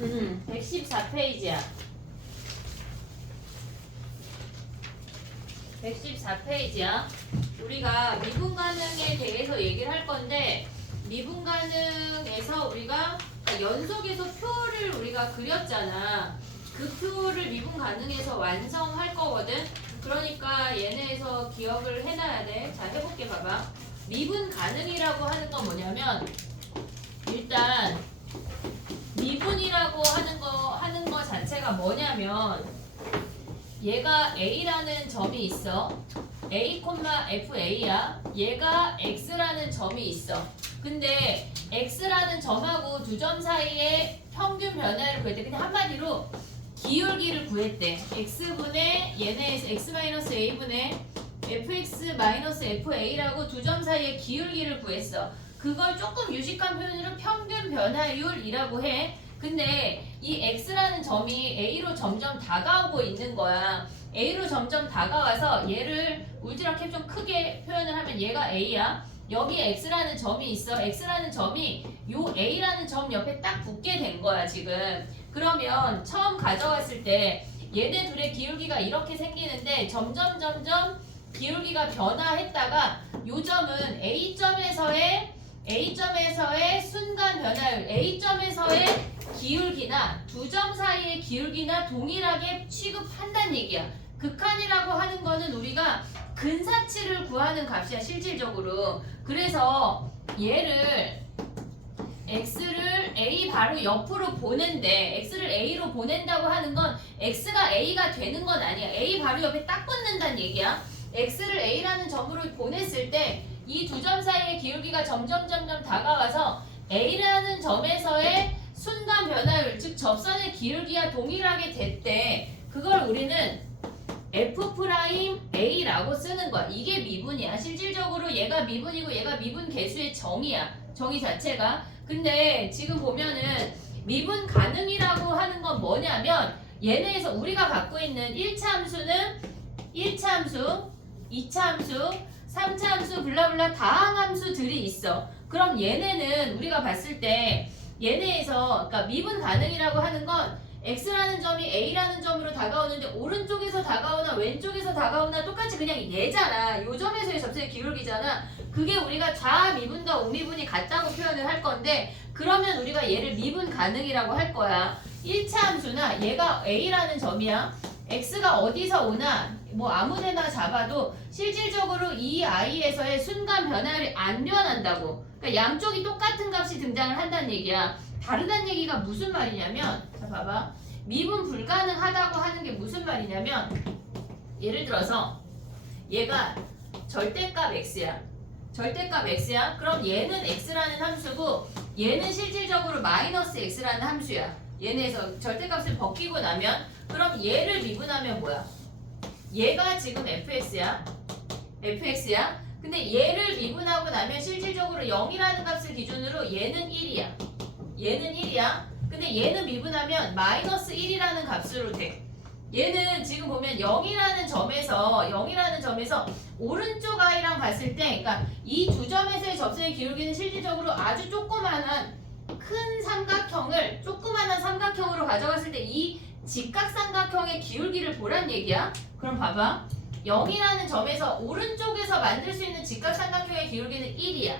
114페이지야. 114페이지야. 우리가 미분 가능에 대해서 얘기를 할 건데, 미분 가능에서 우리가 연속에서 표를 우리가 그렸잖아. 그 표를 미분 가능에서 완성할 거거든. 그러니까 얘네에서 기억을 해놔야 돼. 자, 해볼게. 봐봐. 미분 가능이라고 하는 건 뭐냐면, 일단 미분이라고 하는 거 자체가 뭐냐면, 얘가 A라는 점이 있어. A, FA야. 얘가 X라는 점이 있어. 근데 X라는 점하고 두 점 사이에 평균 변화를 구했대. 그냥 한마디로 기울기를 구했대. X분의 얘네에서 X-A분의 fx-fa라고 두 점 사이의 기울기를 구했어. 그걸 조금 유식한 표현으로 평균 변화율이라고 해. 근데 이 X라는 점이 A로 점점 다가오고 있는 거야. A로 점점 다가와서 얘를 울트라캡 좀 크게 표현을 하면 얘가 A야. 여기 X라는 점이 있어. X라는 점이 요 A라는 점 옆에 딱 붙게 된 거야, 지금. 그러면 처음 가져왔을 때 얘네 둘의 기울기가 이렇게 생기는데 점점 기울기가 변화했다가 요 점은 A점에서의 순간 변화율, A점에서의 기울기나 두 점 사이의 기울기나 동일하게 취급한다는 얘기야. 극한이라고 하는 거는 우리가 근사치를 구하는 값이야, 실질적으로. 그래서 얘를 X를 A 바로 옆으로 보낸대. X를 A로 보낸다고 하는 건 X가 A가 되는 건 아니야. A 바로 옆에 딱 붙는다는 얘기야. X를 A라는 점으로 보냈을 때 이 두 점 사이의 기울기가 점점 다가와서 A라는 점에서의 순간 변화율, 즉 접선의 기울기와 동일하게 됐대. 그걸 우리는 F'A라고 쓰는 거야. 이게 미분이야. 실질적으로 얘가 미분이고 얘가 미분 계수의 정의야. 정의 자체가. 근데 지금 보면은 미분 가능이라고 하는 건 뭐냐면 얘네에서 우리가 갖고 있는 1차 함수는 1차 함수, 2차 함수, 3차 함수 블라블라 다항 함수들이 있어. 그럼 얘네는 우리가 봤을 때 얘네에서 그러니까 미분 가능이라고 하는 건 X라는 점이 A라는 점으로 다가오는데 오른쪽에서 다가오나 왼쪽에서 다가오나 똑같이 그냥 얘잖아. 요 점에서의 접선의 기울기잖아. 그게 우리가 좌미분과 우미분이 같다고 표현을 할 건데 그러면 우리가 얘를 미분 가능이라고 할 거야. 1차 함수나 얘가 A라는 점이야. X가 어디서 오나 뭐 아무데나 잡아도 실질적으로 이 I에서의 순간 변화율이 안 변한다고. 그러니까 양쪽이 똑같은 값이 등장을 한다는 얘기야. 다르다는 얘기가 무슨 말이냐면 자 봐봐. 미분 불가능하다고 하는 게 무슨 말이냐면 예를 들어서 얘가 절대값 X야. 절대값 X야. 그럼 얘는 X라는 함수고 얘는 실질적으로 마이너스 X라는 함수야. 얘네에서 절대값을 벗기고 나면 그럼 얘를 미분하면 뭐야? 얘가 지금 fx야. fx야. 근데 얘를 미분하고 나면 실질적으로 0이라는 값을 기준으로 얘는 1이야. 얘는 1이야. 근데 얘는 미분하면 마이너스 1이라는 값으로 돼. 얘는 지금 보면 0이라는 점에서 오른쪽 i랑 봤을 때 그러니까 이 두 점에서의 접선의 기울기는 실질적으로 아주 조그만한 삼각형으로 가져갔을 때 이 직각삼각형의 기울기를 보란 얘기야. 그럼 봐봐. 0이라는 점에서 오른쪽에서 만들 수 있는 직각삼각형의 기울기는 1이야.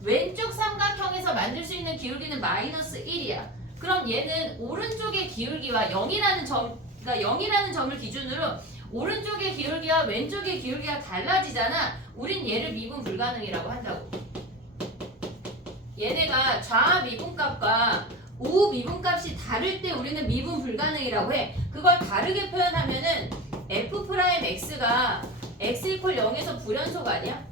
왼쪽 삼각형에서 만들 수 있는 기울기는 마이너스 1이야. 그럼 얘는 오른쪽의 기울기와 0이라는 점을 기준으로 오른쪽의 기울기와 왼쪽의 기울기가 달라지잖아. 우린 얘를 미분 불가능이라고 한다고. 얘네가 좌 미분값과 우 미분값이 다를 때 우리는 미분 불가능이라고 해. 그걸 다르게 표현하면은 F'X가 X = 0에서 불연속 아니야?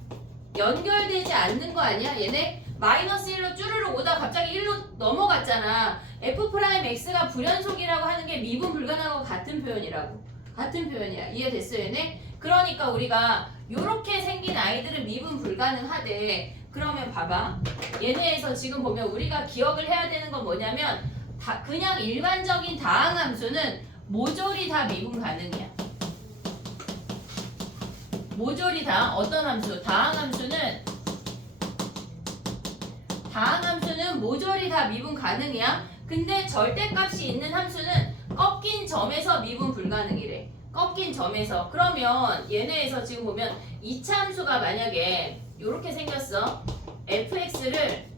연결되지 않는 거 아니야? 얘네 마이너스 1로 쭈르륵 오다 갑자기 1로 넘어갔잖아. F'X가 불연속이라고 하는 게 미분 불가능하고 같은 표현이라고. 같은 표현이야. 이해됐어 얘네? 그러니까 우리가 요렇게 생긴 아이들은 미분 불가능하대. 그러면 봐봐. 얘네에서 지금 보면 우리가 기억을 해야 되는 건 뭐냐면 그냥 일반적인 다항 함수는 모조리 다 미분 가능이야. 모조리 다 어떤 함수? 다항 함수는 다항함수는 모조리 다 미분 가능이야. 근데 절대값이 있는 함수는 꺾인 점에서 미분 불가능이래. 꺾인 점에서. 그러면 얘네에서 지금 보면 이차 함수가 만약에 이렇게 생겼어. fx를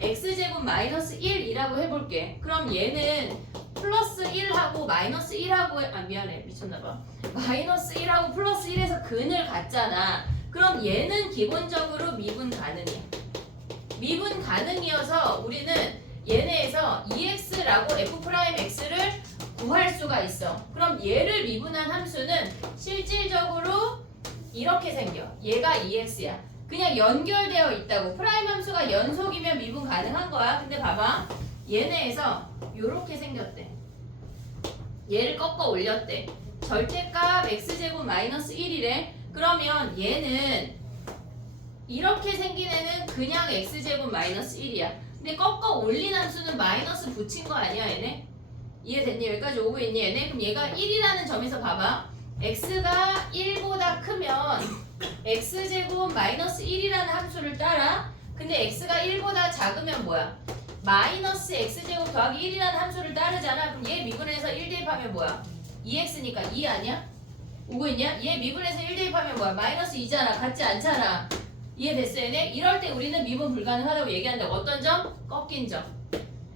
x제곱 마이너스 1이라고 해볼게. 그럼 얘는 플러스 1하고 마이너스 1하고 미안해 미쳤나봐. 마이너스 1하고 플러스 1에서 근을 갖잖아. 그럼 얘는 기본적으로 미분 가능이야. 미분 가능이어서 우리는 얘네에서 ex라고 f'x를 구할 수가 있어. 그럼 얘를 미분한 함수는 실질적으로 이렇게 생겨. 얘가 ex야. 그냥 연결되어 있다고. 프라임 함수가 연속이면 미분 가능한 거야. 근데 봐봐. 얘네에서 요렇게 생겼대. 얘를 꺾어 올렸대. 절대값 x제곱 마이너스 1이래. 그러면 얘는 이렇게 생긴 애는 그냥 x제곱 마이너스 1이야. 근데 꺾어 올린 함수는 마이너스 붙인 거 아니야 얘네? 이해됐니? 여기까지 오고 있니 얘네? 그럼 얘가 1이라는 점에서 봐봐. x가 1보다 크면 x제곱 마이너스 1이라는 함수를 따라. 근데 x가 1보다 작으면 뭐야? 마이너스 x제곱 더하기 1이라는 함수를 따르잖아. 그럼 얘 미분해서 1 대입하면 뭐야? 2x니까 2 아니야? 오고 있냐? 얘 미분해서 1 대입하면 뭐야? 마이너스 2잖아. 같지 않잖아. 이해됐어 얘네? 이럴 때 우리는 미분 불가능하다고 얘기한다고. 어떤 점? 꺾인 점.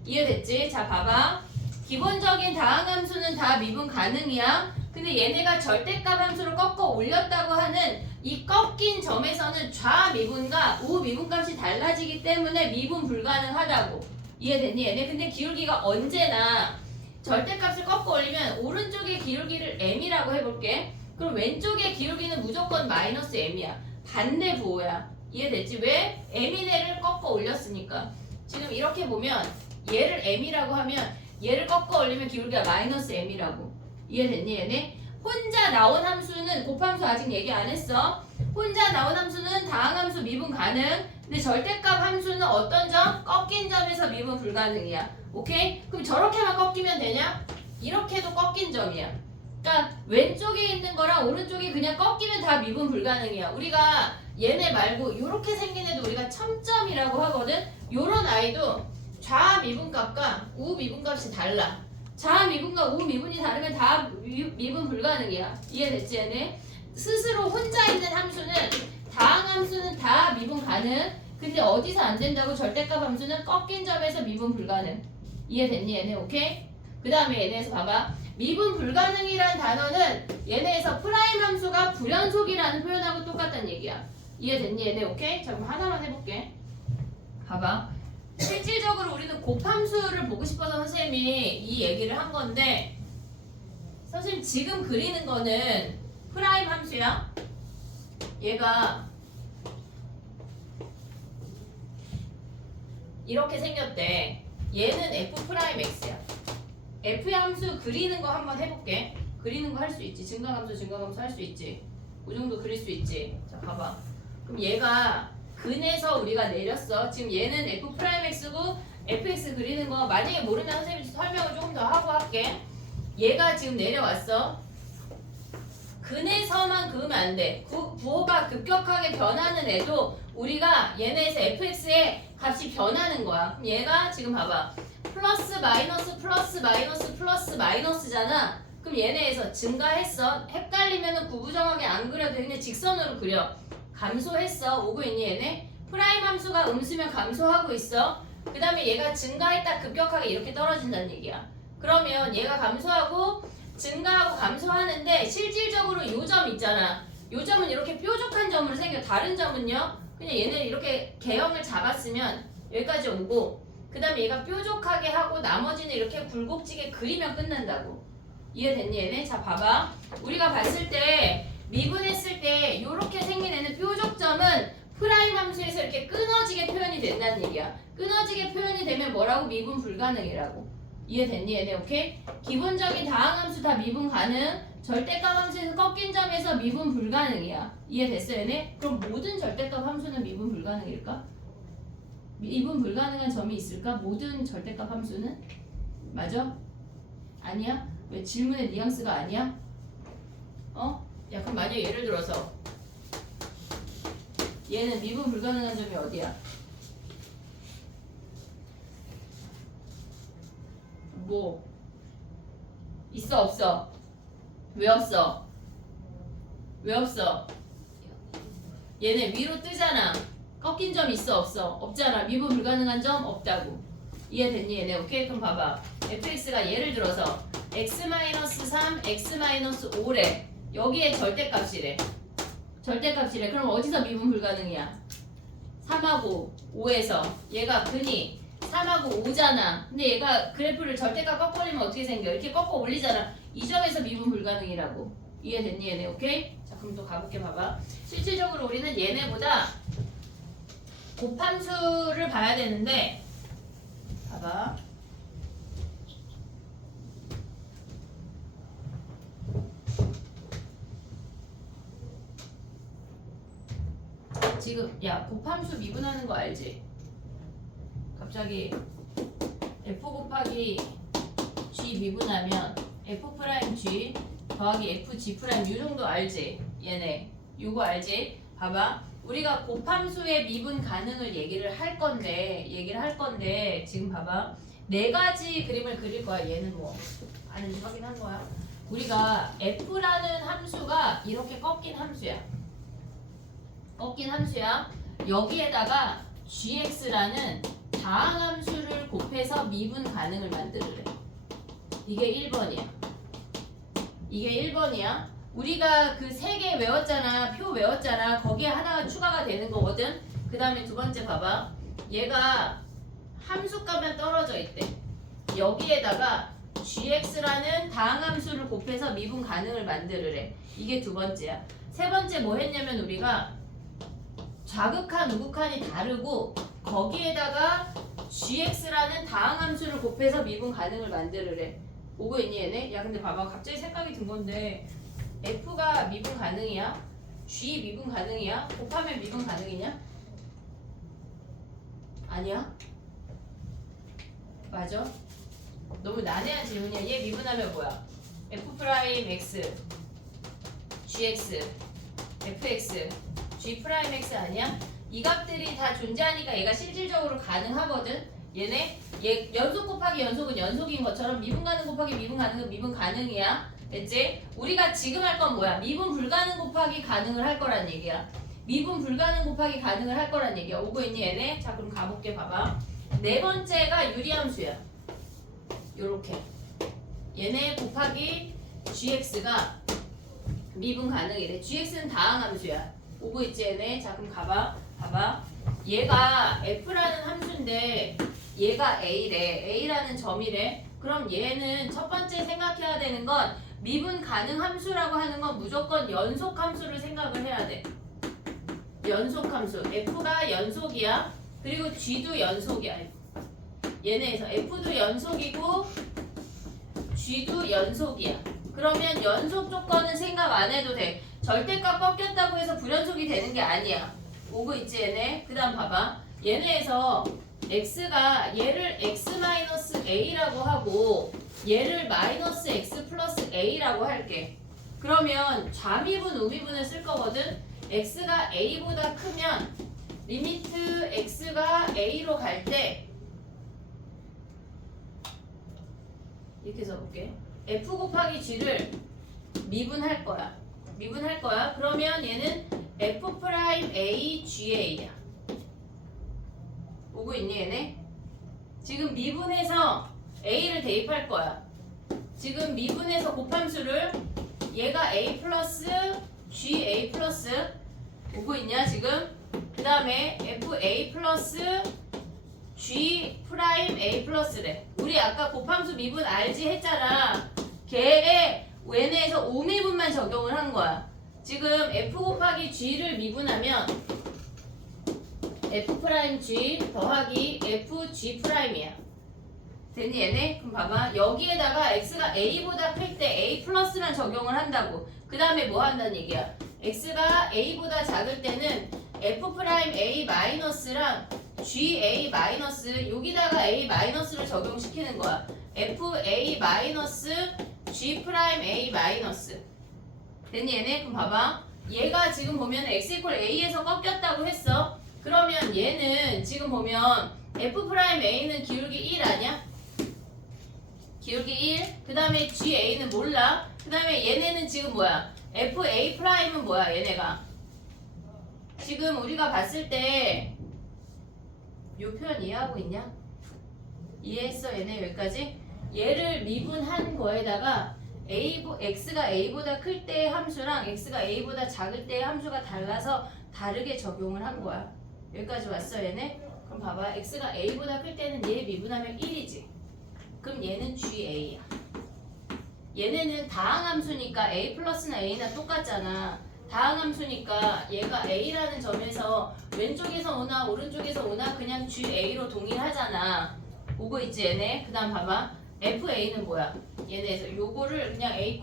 이해됐지? 자 봐봐. 기본적인 다항함수는 다 미분 가능이야. 근데 얘네가 절대값 함수를 꺾어 올렸다고 하는 이 꺾인 점에서는 좌미분과 우미분값이 달라지기 때문에 미분 불가능하다고. 이해됐니 얘네? 근데 기울기가 언제나 절대값을 꺾어 올리면 오른쪽의 기울기를 m이라고 해볼게. 그럼 왼쪽의 기울기는 무조건 마이너스 m이야. 반대 부호야. 이해됐지? 왜? m이네를 꺾어 올렸으니까. 지금 이렇게 보면 얘를 m이라고 하면 얘를 꺾어 올리면 기울기가 마이너스 m이라고. 이해됐니 얘네? 혼자 나온 함수는 곱함수 아직 얘기 안 했어. 혼자 나온 함수는 다항함수 미분 가능. 근데 절대값 함수는 어떤 점? 꺾인 점에서 미분 불가능이야. 오케이? 그럼 저렇게만 꺾이면 되냐? 이렇게도 꺾인 점이야. 그러니까 왼쪽에 있는 거랑 오른쪽이 그냥 꺾이면 다 미분 불가능이야. 우리가 얘네 말고 이렇게 생긴 애도 우리가 첨점이라고 하거든. 요런 아이도 좌미분값과 우미분값이 달라. 좌미분과 우미분이 다르면 다 미분 불가능이야. 이해됐지 얘네? 스스로 혼자 있는 함수는 다항함수는 다 미분 가능. 근데 어디서 안 된다고? 절대값 함수는 꺾인 점에서 미분 불가능. 이해됐니 얘네? 오케이? 그 다음에 얘네에서 봐봐. 미분 불가능이란 단어는 얘네에서 프라임 함수가 불연속이라는 표현하고 똑같다는 얘기야. 이해됐니 얘네? 오케이? 자 그럼 하나만 해볼게. 봐봐. 실질적으로 우리는 곱함수를 보고 싶어서 선생님이 이 얘기를 한 건데, 선생님 지금 그리는 거는 프라임 함수야. 얘가 이렇게 생겼대. 얘는 f 프라임 x야. f 함수 그리는 거 한번 해볼게. 그리는 거 할 수 있지. 증가함수 할 수 있지. 그 정도 그릴 수 있지. 자 봐봐. 그럼 얘가 근에서 우리가 내렸어. 지금 얘는 f 프라임 x고 fx 그리는 거 만약에 모르면 선생님이 설명을 조금 더 하고 할게. 얘가 지금 내려왔어. 근에서만 그으면 안 돼. 부호가 급격하게 변하는 애도 우리가 얘네에서 fx의 값이 변하는 거야. 그럼 얘가 지금 봐봐. 플러스 마이너스 플러스 마이너스 플러스 마이너스잖아. 그럼 얘네에서 증가했어. 헷갈리면은 구부정하게 안 그려도 돼. 그냥 직선으로 그려. 감소했어. 오고 있니 얘네? 프라임 함수가 음수면 감소하고 있어. 그 다음에 얘가 증가했다 급격하게 이렇게 떨어진다는 얘기야. 그러면 얘가 감소하고 증가하고 감소하는데 실질적으로 요 점 있잖아. 요 점은 이렇게 뾰족한 점으로 생겨. 다른 점은요? 그냥 얘네 이렇게 개형을 잡았으면 여기까지 오고 그 다음에 얘가 뾰족하게 하고 나머지는 이렇게 굴곡지게 그리면 끝난다고. 이해됐니 얘네? 자 봐봐. 우리가 봤을 때 미분했을 때 이렇게 생긴 애는 뾰족점은 프라임 함수에서 이렇게 끊어지게 표현이 된다는 얘기야. 끊어지게 표현이 되면 뭐라고? 미분 불가능이라고. 이해됐니 얘네? 오케이? 기본적인 다항함수 다 미분 가능. 절대값 함수에서 꺾인 점에서 미분 불가능이야. 이해됐어 얘네? 그럼 모든 절대값 함수는 미분 불가능일까? 미분 불가능한 점이 있을까? 모든 절대값 함수는? 맞아? 아니야? 왜 질문의 뉘앙스가 아니야? 어? 야 그럼 만약 예를 들어서 얘는 미분 불가능한 점이 어디야? 뭐 있어 없어? 왜 없어? 왜 없어? 얘네 위로 뜨잖아. 꺾인 점 있어 없어? 없잖아. 미분 불가능한 점 없다고. 이해됐니 얘네? 오케이? 그럼 봐봐. fx가 예를 들어서 x-3, x-5래. 여기에 절대값이래. 절대값이래. 그럼 어디서 미분 불가능이야? 3하고 5에서 얘가 근이 3하고 5잖아. 근데 얘가 그래프를 절대값 꺾어올리면 어떻게 생겨? 이렇게 꺾어 올리잖아. 이 점에서 미분 불가능이라고. 이해됐니 얘네? 오케이? 자 그럼 또 가볼게. 봐봐. 실질적으로 우리는 얘네보다 곱함수를 봐야 되는데 봐봐. 지금 야 곱함수 미분하는 거 알지? 갑자기 f 곱하기 g 미분하면 f 프라임 g 더하기 f g 프라임 요 정도 알지? 얘네 요거 알지? 봐봐. 우리가 곱함수의 미분 가능을 얘기를 할 건데 지금 봐봐. 네 가지 그림을 그릴 거야. 얘는 뭐 아는지 확인한 거야. 우리가 f라는 함수가 이렇게 꺾인 함수야. 여기에다가 gx라는 다항함수를 곱해서 미분 가능을 만들래. 이게 1번이야. 우리가 그 세 개 외웠잖아. 표 외웠잖아. 거기에 하나가 추가가 되는 거거든. 그 다음에 두 번째 봐봐. 얘가 함수값만 떨어져 있대. 여기에다가 gx라는 다항함수를 곱해서 미분 가능을 만들래. 이게 두 번째야. 세 번째 뭐 했냐면 우리가 좌극한 우극한이 다르고 거기에다가 gx라는 다항함수를 곱해서 미분 가능을 만들래. 오고 있니 얘네? 야 근데 봐봐. 갑자기 생각이 든 건데 f가 미분 가능이야? g 미분 가능이야? 곱하면 미분 가능이냐? 아니야? 맞아? 너무 난해한 질문이야. 얘 미분하면 뭐야? f 프라임 x gx fx g 프라임 x 아니야? 이 값들이 다 존재하니까 얘가 실질적으로 가능하거든. 얘네 얘 연속 곱하기 연속은 연속인 것처럼 미분 가능 곱하기 미분 가능은 미분 가능이야. 됐지? 우리가 지금 할 건 뭐야? 미분 불가능 곱하기 가능을 할 거란 얘기야. 미분 불가능 곱하기 가능을 할 거란 얘기야. 오고 있니 얘네? 자 그럼 가볼게. 봐봐. 네 번째가 유리함수야. 요렇게 얘네 곱하기 gx가 미분 가능이래. gx는 다항함수야. 오고 있지 얘네? 자 그럼 봐봐. 얘가 f라는 함수인데 얘가 a래. a라는 점이래. 그럼 얘는 첫 번째 생각해야 되는 건 미분 가능 함수라고 하는 건 무조건 연속 함수를 생각을 해야 돼. 연속 함수. f가 연속이야. 그리고 g도 연속이야. 얘네에서 f도 연속이고 g도 연속이야. 그러면 연속 조건은 생각 안 해도 돼. 절대값 꺾였다고 해서 불연속이 되는 게 아니야. 오고 있지 얘네? 그 다음 봐봐. 얘네에서 x가 얘를 x-a라고 하고 얘를 마이너스 x 플러스 a라고 할게. 그러면 좌미분 우미분을 쓸 거거든. x가 a보다 크면 리미트 x가 a로 갈 때 이렇게 써볼게. f 곱하기 g를 미분할 거야. 그러면 얘는 f 프라임 a ga야. 오고 있니 얘네? 지금 미분해서 a를 대입할 거야. 지금 미분해서 곱함수를 얘가 a 플러스 ga 플러스 오고 있냐 지금? 그 다음에 fa 플러스 g 프라임 a 플러스래. 우리 아까 곱함수 미분 알지 했잖아. 걔의 얘네에서 오미분만 적용을 한 거야. 지금 f 곱하기 g를 미분하면 f 프라임 g 더하기 f g 프라임이야. 됐니 얘네? 그럼 봐봐. 여기에다가 x가 a보다 클 때 a 플러스만 적용을 한다고. 그 다음에 뭐 한다는 얘기야? x가 a보다 작을 때는 f 프라임 a 마이너스랑 g a 마이너스 여기다가 a 마이너스를 적용시키는 거야. f a 마이너스 g 프라임 a 마이너스. 됐니 얘네? 그럼 봐봐. 얘가 지금 보면 x 이퀄 a에서 꺾였다고 했어. 그러면 얘는 지금 보면 f 프라임 a는 기울기 1 아니야? 여기 1. 그 다음에 GA는 몰라. 그 다음에 얘네는 지금 뭐야? FA 프라임은 뭐야? 얘네가. 지금 우리가 봤을 때 이 표현 이해하고 있냐? 이해했어? 얘네 여기까지? 얘를 미분한 거에다가 x가 a보다 클 때의 함수랑 x가 a보다 작을 때의 함수가 달라서 다르게 적용을 한 거야. 여기까지 왔어 얘네? 그럼 봐봐. x가 a보다 클 때는 얘 미분하면 1이지. 그럼 얘는 GA야. 얘네는 다항함수니까 a 플러스나 a나 똑같잖아. 다항함수니까 얘가 a라는 점에서 왼쪽에서 오나 오른쪽에서 오나 그냥 GA로 동일하잖아. 오고 있지 얘네? 그 다음 봐봐. FA는 뭐야? 얘네에서 요거를 그냥 A,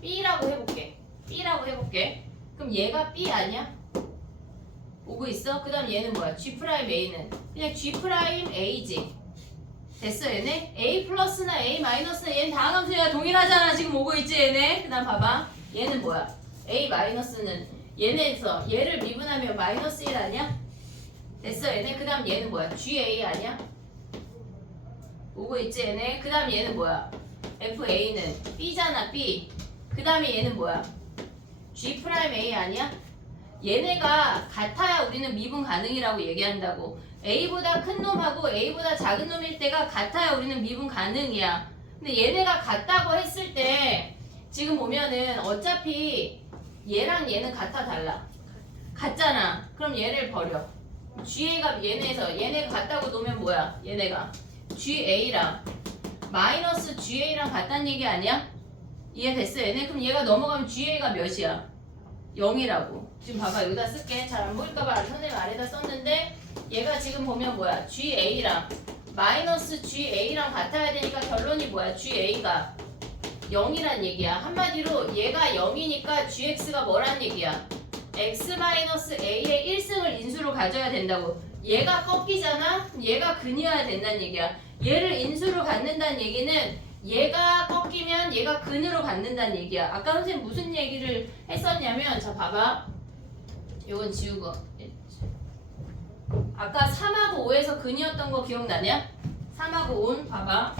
B라고 해볼게. B라고 해볼게. 그럼 얘가 B 아니야? 오고 있어? 그 다음 얘는 뭐야? G'A는 그냥 G'A지. 됐어 얘네? A 플러스나 A 마이너스나 얘는 다항함수야 동일하잖아. 지금 오고 있지 얘네? 그 다음 봐봐. 얘는 뭐야? A 마이너스는 얘네에서 얘를 미분하면 마이너스 1 아니야? 됐어 얘네? 그 다음 얘는 뭐야? GA 아니야? 오고 있지 얘네? 그 다음 얘는 뭐야? FA는 B잖아 B. 그 다음에 얘는 뭐야? G'A 아니야? 얘네가 같아야 우리는 미분 가능이라고 얘기한다고. A보다 큰 놈하고 A보다 작은 놈일 때가 같아야 우리는 미분 가능이야. 근데 얘네가 같다고 했을 때 지금 보면은 어차피 얘랑 얘는 같아 달라? 같잖아. 그럼 얘를 버려. GA가 얘네가 같다고 놓으면 뭐야? 얘네가 GA랑 마이너스 GA랑 같다는 얘기 아니야? 이해됐어 얘네? 그럼 얘가 넘어가면 GA가 몇이야? 0이라고. 지금 봐봐 여기다 쓸게. 잘 안 보일까봐 선생님 아래다 썼는데 얘가 지금 보면 뭐야? GA랑 마이너스 GA랑 같아야 되니까 결론이 뭐야? GA가 0이란 얘기야. 한마디로 얘가 0이니까 GX가 뭐란 얘기야? X-A의 1승을 인수로 가져야 된다고. 얘가 꺾이잖아? 얘가 근이어야 된다는 얘기야. 얘를 인수로 갖는다는 얘기는 얘가 꺾이면 얘가 근으로 갖는다는 얘기야. 아까 선생님 무슨 얘기를 했었냐면 자 봐봐. 요건 지우고. 아까 3하고 5에서 근이었던 거 기억나냐? 3하고 5는 봐봐.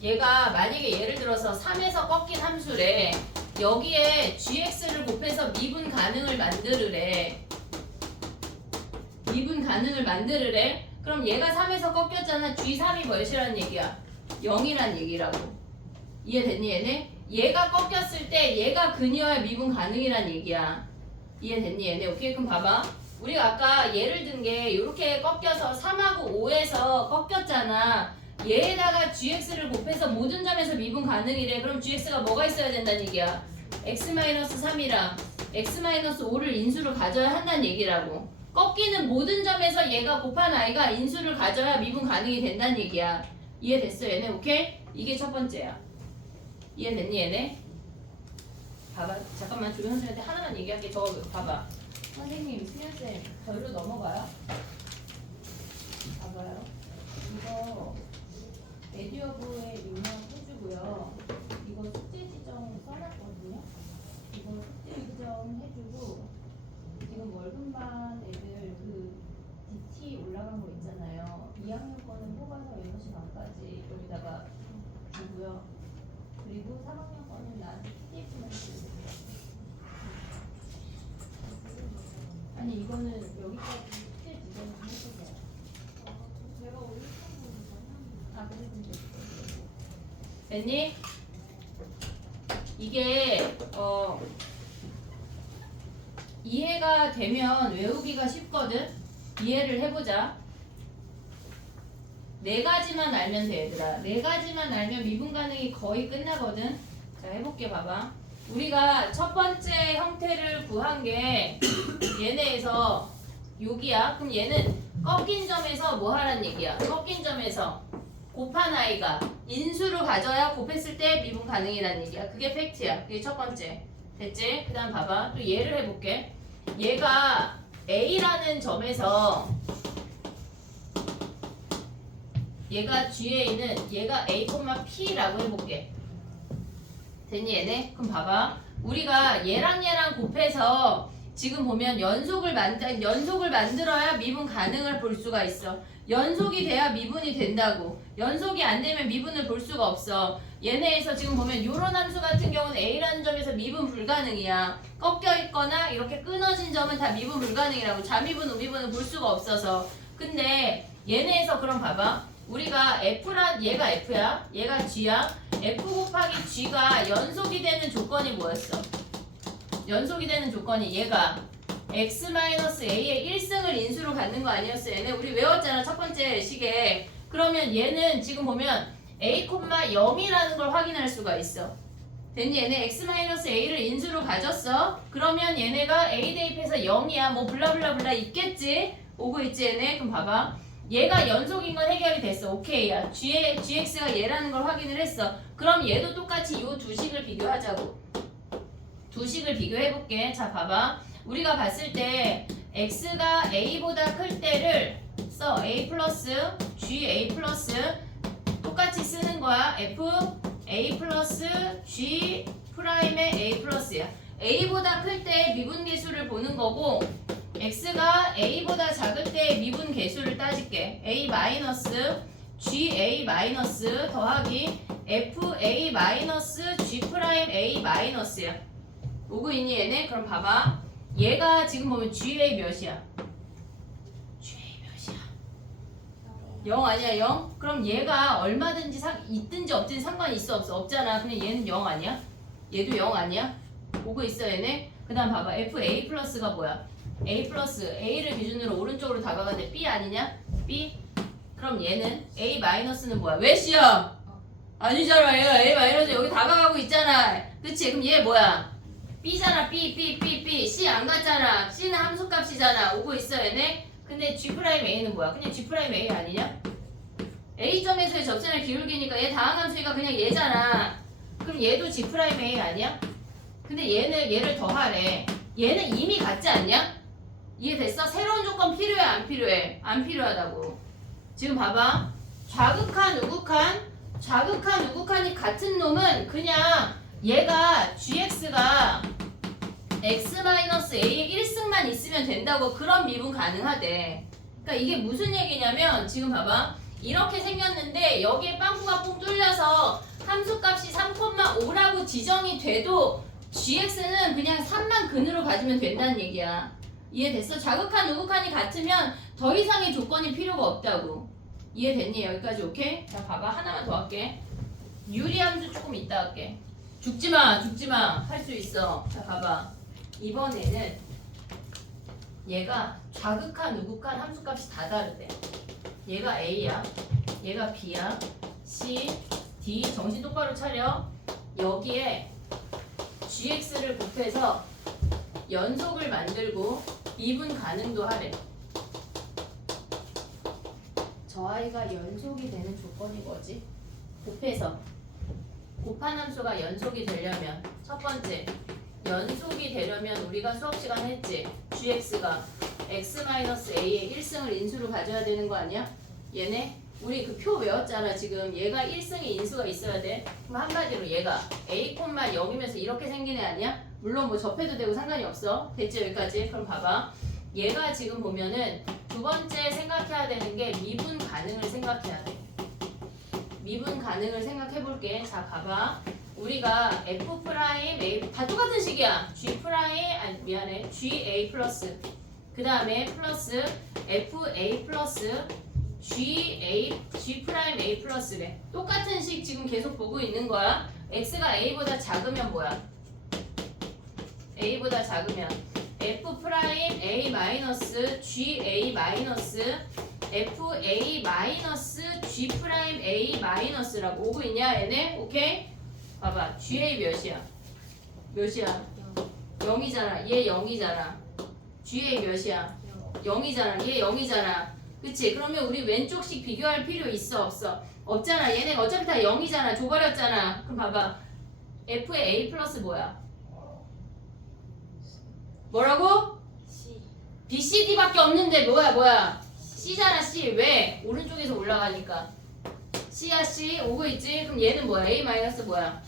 얘가 만약에 예를 들어서 3에서 꺾인 함수래. 여기에 gx를 곱해서 미분 가능을 만들으래. 미분 가능을 만들으래. 그럼 얘가 3에서 꺾였잖아. g3이 몇이란 얘기야? 0이란 얘기라고. 이해됐니 얘네? 얘가 꺾였을 때 얘가 근이어야 미분 가능이란 얘기야. 이해됐니 얘네? 오케이 그럼 봐봐. 우리가 아까 예를 든 게 이렇게 꺾여서 3하고 5에서 꺾였잖아. 얘에다가 gx를 곱해서 모든 점에서 미분 가능이래. 그럼 gx가 뭐가 있어야 된다는 얘기야? x-3이랑 x-5를 인수를 가져야 한다는 얘기라고. 꺾이는 모든 점에서 얘가 곱한 i가 인수를 가져야 미분 가능이 된다는 얘기야. 이해됐어 얘네? 오케이? 이게 첫 번째야. 이해됐니 얘네? 봐봐. 잠깐만 조용 선생님한테 하나만 얘기할게. 저거 봐봐. 선생님 수연쌤 절로 넘어가요. 봐봐요. 이거 에듀어브에 용역해주고요. 이거 숙제 지정 써놨거든요. 이거 숙제 지정 해주고 지금 월급반 애들 그 DT 올라간 거 있잖아요. 2학년 거는 뽑아서 6시 반까지 여기다가 주고요. 그리고 3학년 거는 나한테 PDF만 주세요. 아니 이거는 여기까지 숙제 지정 해주세요. 제가 올릴 됐니? 이게 이해가 되면 외우기가 쉽거든? 이해를 해보자. 네 가지만 알면 돼 얘들아. 네 가지만 알면 미분 가능이 거의 끝나거든. 자 해볼게 봐봐. 우리가 첫 번째 형태를 구한 게 얘네에서 여기야. 그럼 얘는 꺾인 점에서 뭐 하란 얘기야? 꺾인 점에서 곱한 i가 인수로 가져야 곱했을 때 미분 가능이라는 얘기야. 그게 팩트야. 그게 첫 번째. 됐지? 그 다음 봐봐. 또 얘를 해볼게. 얘가 a라는 점에서 얘가 GA는 얘가 A, P라고 해볼게. 됐니 얘네? 그럼 봐봐. 우리가 얘랑 곱해서 지금 보면 연속을 만들어야 미분 가능을 볼 수가 있어. 연속이 돼야 미분이 된다고. 연속이 안 되면 미분을 볼 수가 없어. 얘네에서 지금 보면 요런 함수 같은 경우는 A라는 점에서 미분 불가능이야. 꺾여 있거나 이렇게 끊어진 점은 다 미분 불가능이라고. 자미분, 우미분을 볼 수가 없어서. 근데 얘네에서 그럼 봐봐. 우리가 얘가 F야. 얘가 G야. F 곱하기 G가 연속이 되는 조건이 뭐였어? 연속이 되는 조건이 얘가 x-a의 1승을 인수로 갖는 거 아니었어? 얘네 우리 외웠잖아. 첫 번째 식에. 그러면 얘는 지금 보면 a,0이라는 걸 확인할 수가 있어. 됐니? 얘네 x-a를 인수로 가졌어. 그러면 얘네가 a 대입해서 0이야. 뭐 블라블라블라 있겠지? 오고 있지 얘네? 그럼 봐봐. 얘가 연속인 건 해결이 됐어. 오케이야. gx가 얘라는 걸 확인을 했어. 그럼 얘도 똑같이 요 두 식을 비교하자고. 두 식을 비교해볼게. 자 봐봐. 우리가 봤을 때 x가 a보다 클 때를 써. a 플러스 ga 플러스 똑같이 쓰는 거야. f a 플러스 g 프라임의 a 플러스야. a보다 클 때 미분 계수를 보는 거고 x가 a보다 작을 때 미분 계수를 따질게. a 마이너스 ga 마이너스 더하기 fa 마이너스 g 프라임 a 마이너스야. 오고 있니 얘네? 그럼 봐봐. 얘가 지금 보면 GA 몇이야? GA 몇이야? 0 아니야 0? 그럼 얘가 얼마든지 있든지 없든지 상관이 있어 없어? 없잖아. 그냥 얘는 0 아니야? 얘도 0 아니야? 보고 있어 얘네? 그 다음 봐봐. FA 플러스가 뭐야? A 플러스 A를 기준으로 오른쪽으로 다가가는데 B 아니냐? B? 그럼 얘는 A 마이너스는 뭐야? 왜 C야? 아니잖아. 얘가 A 마이너스 여기 다가가고 있잖아. 그치? 그럼 얘 뭐야? B잖아. B. C 안 갔잖아. C는 함수값이잖아. 오고 있어 얘네. 근데 G'A는 뭐야? 그냥 G'A 아니냐? A점에서의 접선의 기울기니까 얘 다항함수니까 그냥 얘잖아. 그럼 얘도 G'A 아니야? 근데 얘를 더하래. 얘는 이미 같지 않냐? 이해됐어? 새로운 조건 필요해 안 필요해? 안 필요하다고. 지금 봐봐. 좌극한 우극한이 같은 놈은 그냥 얘가 gx가 x-a의 1승만 있으면 된다고. 그런 미분 가능하대. 그러니까 이게 무슨 얘기냐면 지금 봐봐. 이렇게 생겼는데 여기에 빵꾸가 뽕 뚫려서 함수값이 3,5라고 지정이 돼도 gx는 그냥 3만 근으로 가지면 된다는 얘기야. 이해됐어? 좌극한 우극한이 같으면 더 이상의 조건이 필요가 없다고. 이해됐니? 여기까지 오케이? 자 봐봐. 하나만 더 할게. 유리함수 조금 이따 할게. 죽지마 할 수 있어. 자 봐봐. 이번에는 얘가 좌극한 우극한 함수값이 다 다르대. 얘가 A야, 얘가 B야, C, D. 정신 똑바로 차려. 여기에 GX를 곱해서 연속을 만들고 미분 가능도 하래. 저 아이가 연속이 되는 조건이 뭐지? 곱해서 곱한 함수가 연속이 되려면 첫 번째, 연속이 되려면 우리가 수업 시간 했지. gx가 x-a의 1승을 인수로 가져야 되는 거 아니야? 얘네 우리 그 표 외웠잖아. 지금 얘가 1승의 인수가 있어야 돼. 그럼 한마디로 얘가 a, 0이면서 이렇게 생긴 애 아니야? 물론 뭐 접해도 되고 상관이 없어. 됐지 여기까지? 그럼 봐봐. 얘가 지금 보면은 두 번째 생각해야 되는 게 미분 가능을 생각해야 돼. 미분 가능을 생각해 볼게. 자 봐봐. 우리가 f 프라임 a 다 똑같은 식이야. g 프라임 아니 미안해. ga 플러스 그 다음에 플러스 fa 플러스 g 프라임 a 플러스래. 똑같은 식 지금 계속 보고 있는 거야. x가 a보다 작으면 뭐야? a보다 작으면 f 프라임 a 마이너스 ga 마이너스 fa 마이너스 g 프라임 a 마이너스라고 오고 있냐 얘네? 오케이? 봐봐. ga 몇이야? 0이잖아. 얘 0이잖아. ga 몇이야? 0이잖아. 얘 0이잖아. 그치? 그러면 우리 왼쪽식 비교할 필요 있어 없어? 없잖아. 얘네 어차피 다 0이잖아. 줘버렸잖아. 그럼 봐봐. f의 a 플러스 뭐야? 뭐라고? B, C, D밖에 없는데 뭐야? C잖아 C. 왜? 오른쪽에서 올라가니까 C야 C. 오고 있지? 그럼 얘는 뭐야? A 마이너스 뭐야?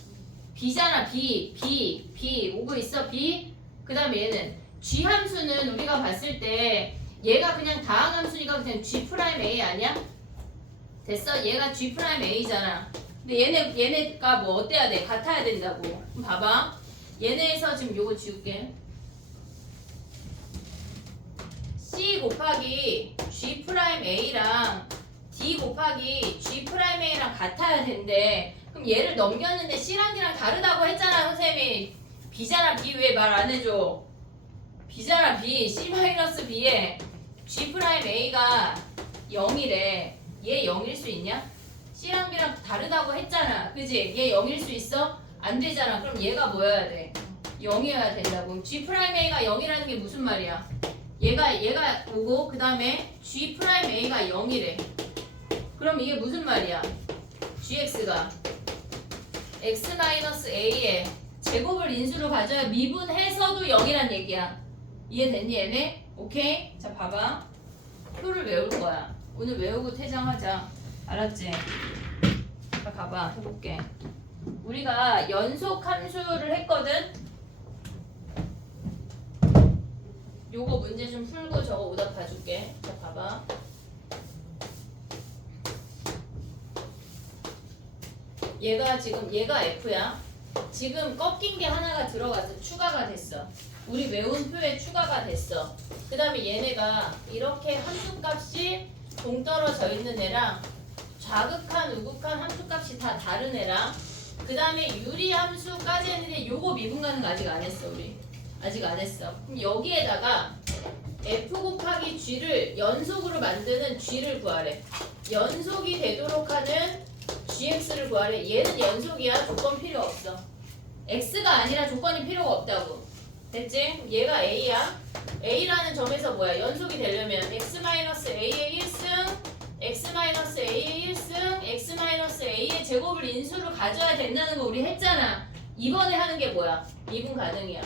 B잖아 B. 오고 있어 B. 그 다음에 얘는 G 함수는 우리가 봤을 때 얘가 그냥 다항 함수니까 그냥 G'(A) 아니야? 됐어? 얘가 G'(A'잖아. 근데 얘네가 뭐 어때야 돼? 같아야 된다고. 그럼 봐봐. 얘네에서 지금 요거 지울게. C 곱하기 G'A랑 D 곱하기 G'A랑 같아야 된대. 그럼 얘를 넘겼는데 C랑 D랑 다르다고 했잖아, 선생님이. B잖아, B 왜 말 안 해줘? B잖아, B. C-B에 G'A가 0이래. 얘 0일 수 있냐? C랑 B랑 다르다고 했잖아. 그지? 얘 0일 수 있어? 안 되잖아. 그럼 얘가 뭐여야 돼? 0이어야 된다고. G'A가 0이라는 게 무슨 말이야? 얘가 오고 그 다음에 G'A가 0이래. 그럼 이게 무슨 말이야? GX가 X-A의 제곱을 인수로 가져야 미분해서도 0이란 얘기야. 이해됐니 얘네? 오케이? 자 봐봐. 표를 외울 거야. 오늘 외우고 퇴장하자. 알았지? 자 가봐. 해볼게. 우리가 연속 함수를 했거든? 요거 문제 좀 풀고 저거 오답 봐줄게. 자 봐봐. 얘가 F야. 지금 꺾인 게 하나가 들어가서 추가가 됐어. 우리 외운 표에 추가가 됐어. 그 다음에 얘네가 이렇게 함수값이 동떨어져 있는 애랑 좌극한, 우극한 함수값이 다 다른 애랑 그 다음에 유리함수까지 했는데 요거 미분 가능 아직 안 했어 우리. 아직 안 했어. 그럼 여기에다가 F 곱하기 G를 연속으로 만드는 G를 구하래. 연속이 되도록 하는 GX를 구하래. 얘는 연속이야. 조건 필요 없어. X가 아니라 조건이 필요가 없다고. 됐지? 얘가 A야. A라는 점에서 뭐야? 연속이 되려면 X-A의 1승, X-A의 1승, X-A의 제곱을 인수로 가져야 된다는 거 우리 했잖아. 이번에 하는 게 뭐야? 미분 가능이야.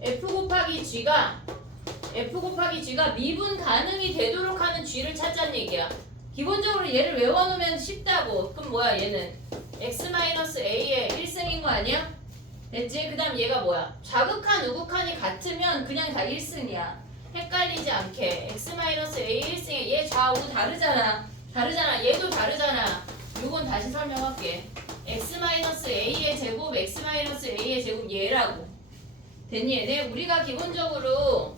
F 곱하기 G가 미분 가능이 되도록 하는 G를 찾자는 얘기야. 기본적으로 얘를 외워놓으면 쉽다고. 그럼 뭐야 얘는? X-A의 1승인 거 아니야? 됐지? 그 다음 얘가 뭐야? 좌극한, 우극한이 같으면 그냥 다 1승이야. 헷갈리지 않게. X-A의 1승에 얘 좌우 다르잖아. 얘도 다르잖아. 요건 다시 설명할게. X-A의 제곱, X-A의 제곱 얘라고. 됐니 얘네? 우리가 기본적으로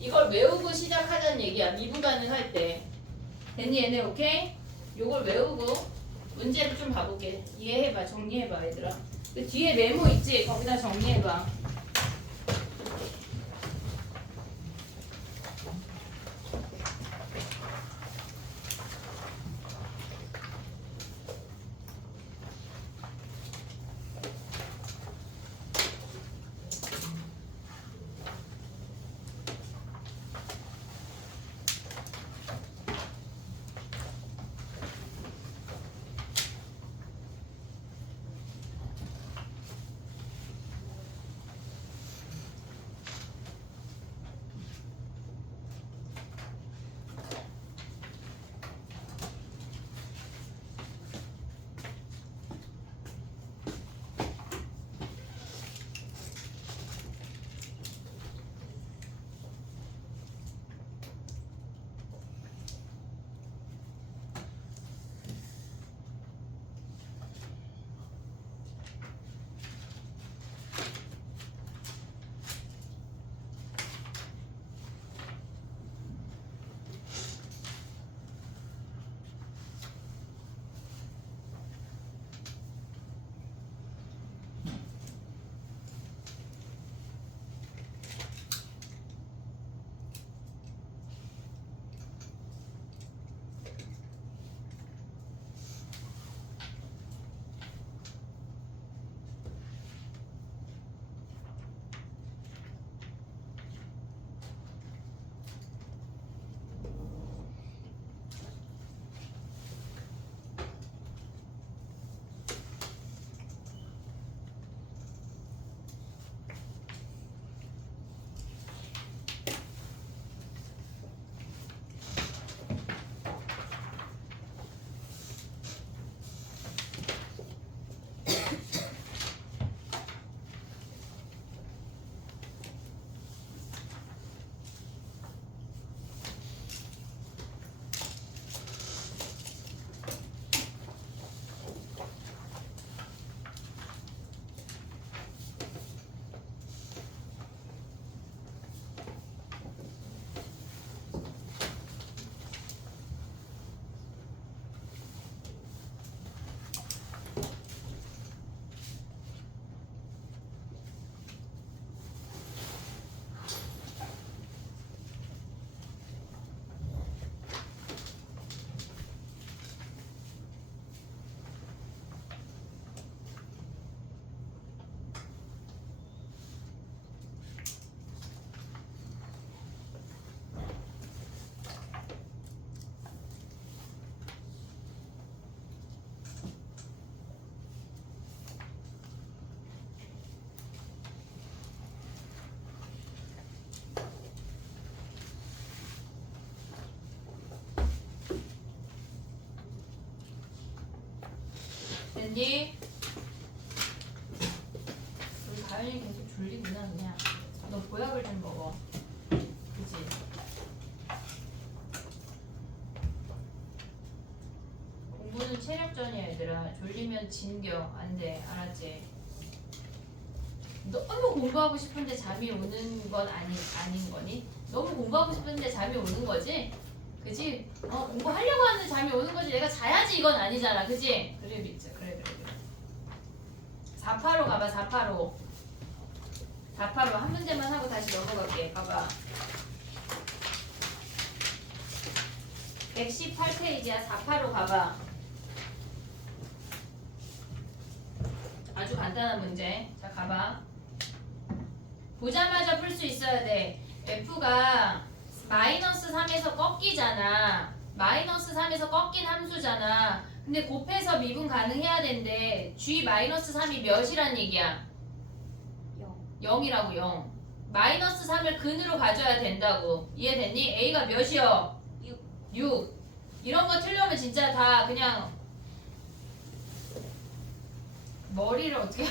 이걸 외우고 시작하자는 얘기야. 미분 가능할 때. 됐니 얘네? 오케이? 요걸 외우고 문제를 좀 봐볼게. 이해해봐. 정리해봐 얘들아. 그 뒤에 메모 있지? 거기다 정리해봐. 됐니? 우리 가연이 계속 졸리구나 그냥. 너 보약을 좀 먹어. 그치? 공부는 체력전이야 얘들아. 졸리면 진겨. 안 돼. 알았지? 너무 공부하고 싶은데 잠이 오는 건 아닌 거니? 너무 공부하고 싶은데 잠이 오는 거지? 그지? 공부하려고 하는데 잠이 오는 거지. 내가 자야지 이건 아니잖아. 그지? 그래 믿자. 그래. 4파로 가봐. 4파로 한 문제만 하고 다시 넘어갈게. 가봐. 118페이지야. 4파로 가봐. 아주 간단한 문제. 자, 가봐. 보자마자 풀 수 있어야 돼. F가 마이너스 3에서 꺾이잖아. 마이너스 3에서 꺾인 함수잖아. 근데 곱해서 미분 가능해야 된대. G 마이너스 3이 몇이란 얘기야? 0이라고 0. 마이너스 3을 근으로 가져야 된다고. 이해됐니? A가 몇이요? 6. 이런 거 틀려면 진짜 다 그냥 머리를 어떻게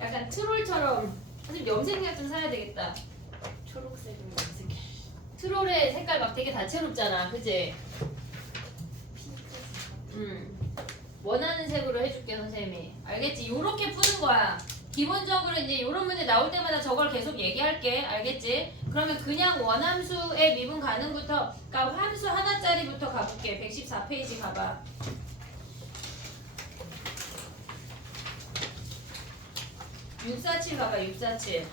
약간 트롤처럼 선생님 염색약 좀 사야 되겠다. 초록색으로 염색해. 트롤의 색깔 막 되게 다채롭잖아. 그치? 원하는 색으로 해줄게 선생님이. 알겠지? 요렇게 푸는 거야. 기본적으로 이제 요런 문제 나올 때마다 저걸 계속 얘기할게. 알겠지? 그러면 그냥 원함수의 미분 가능부터, 그러니까 함수 하나짜리부터 가볼게. 114페이지 가봐. (647) 가봐. 647.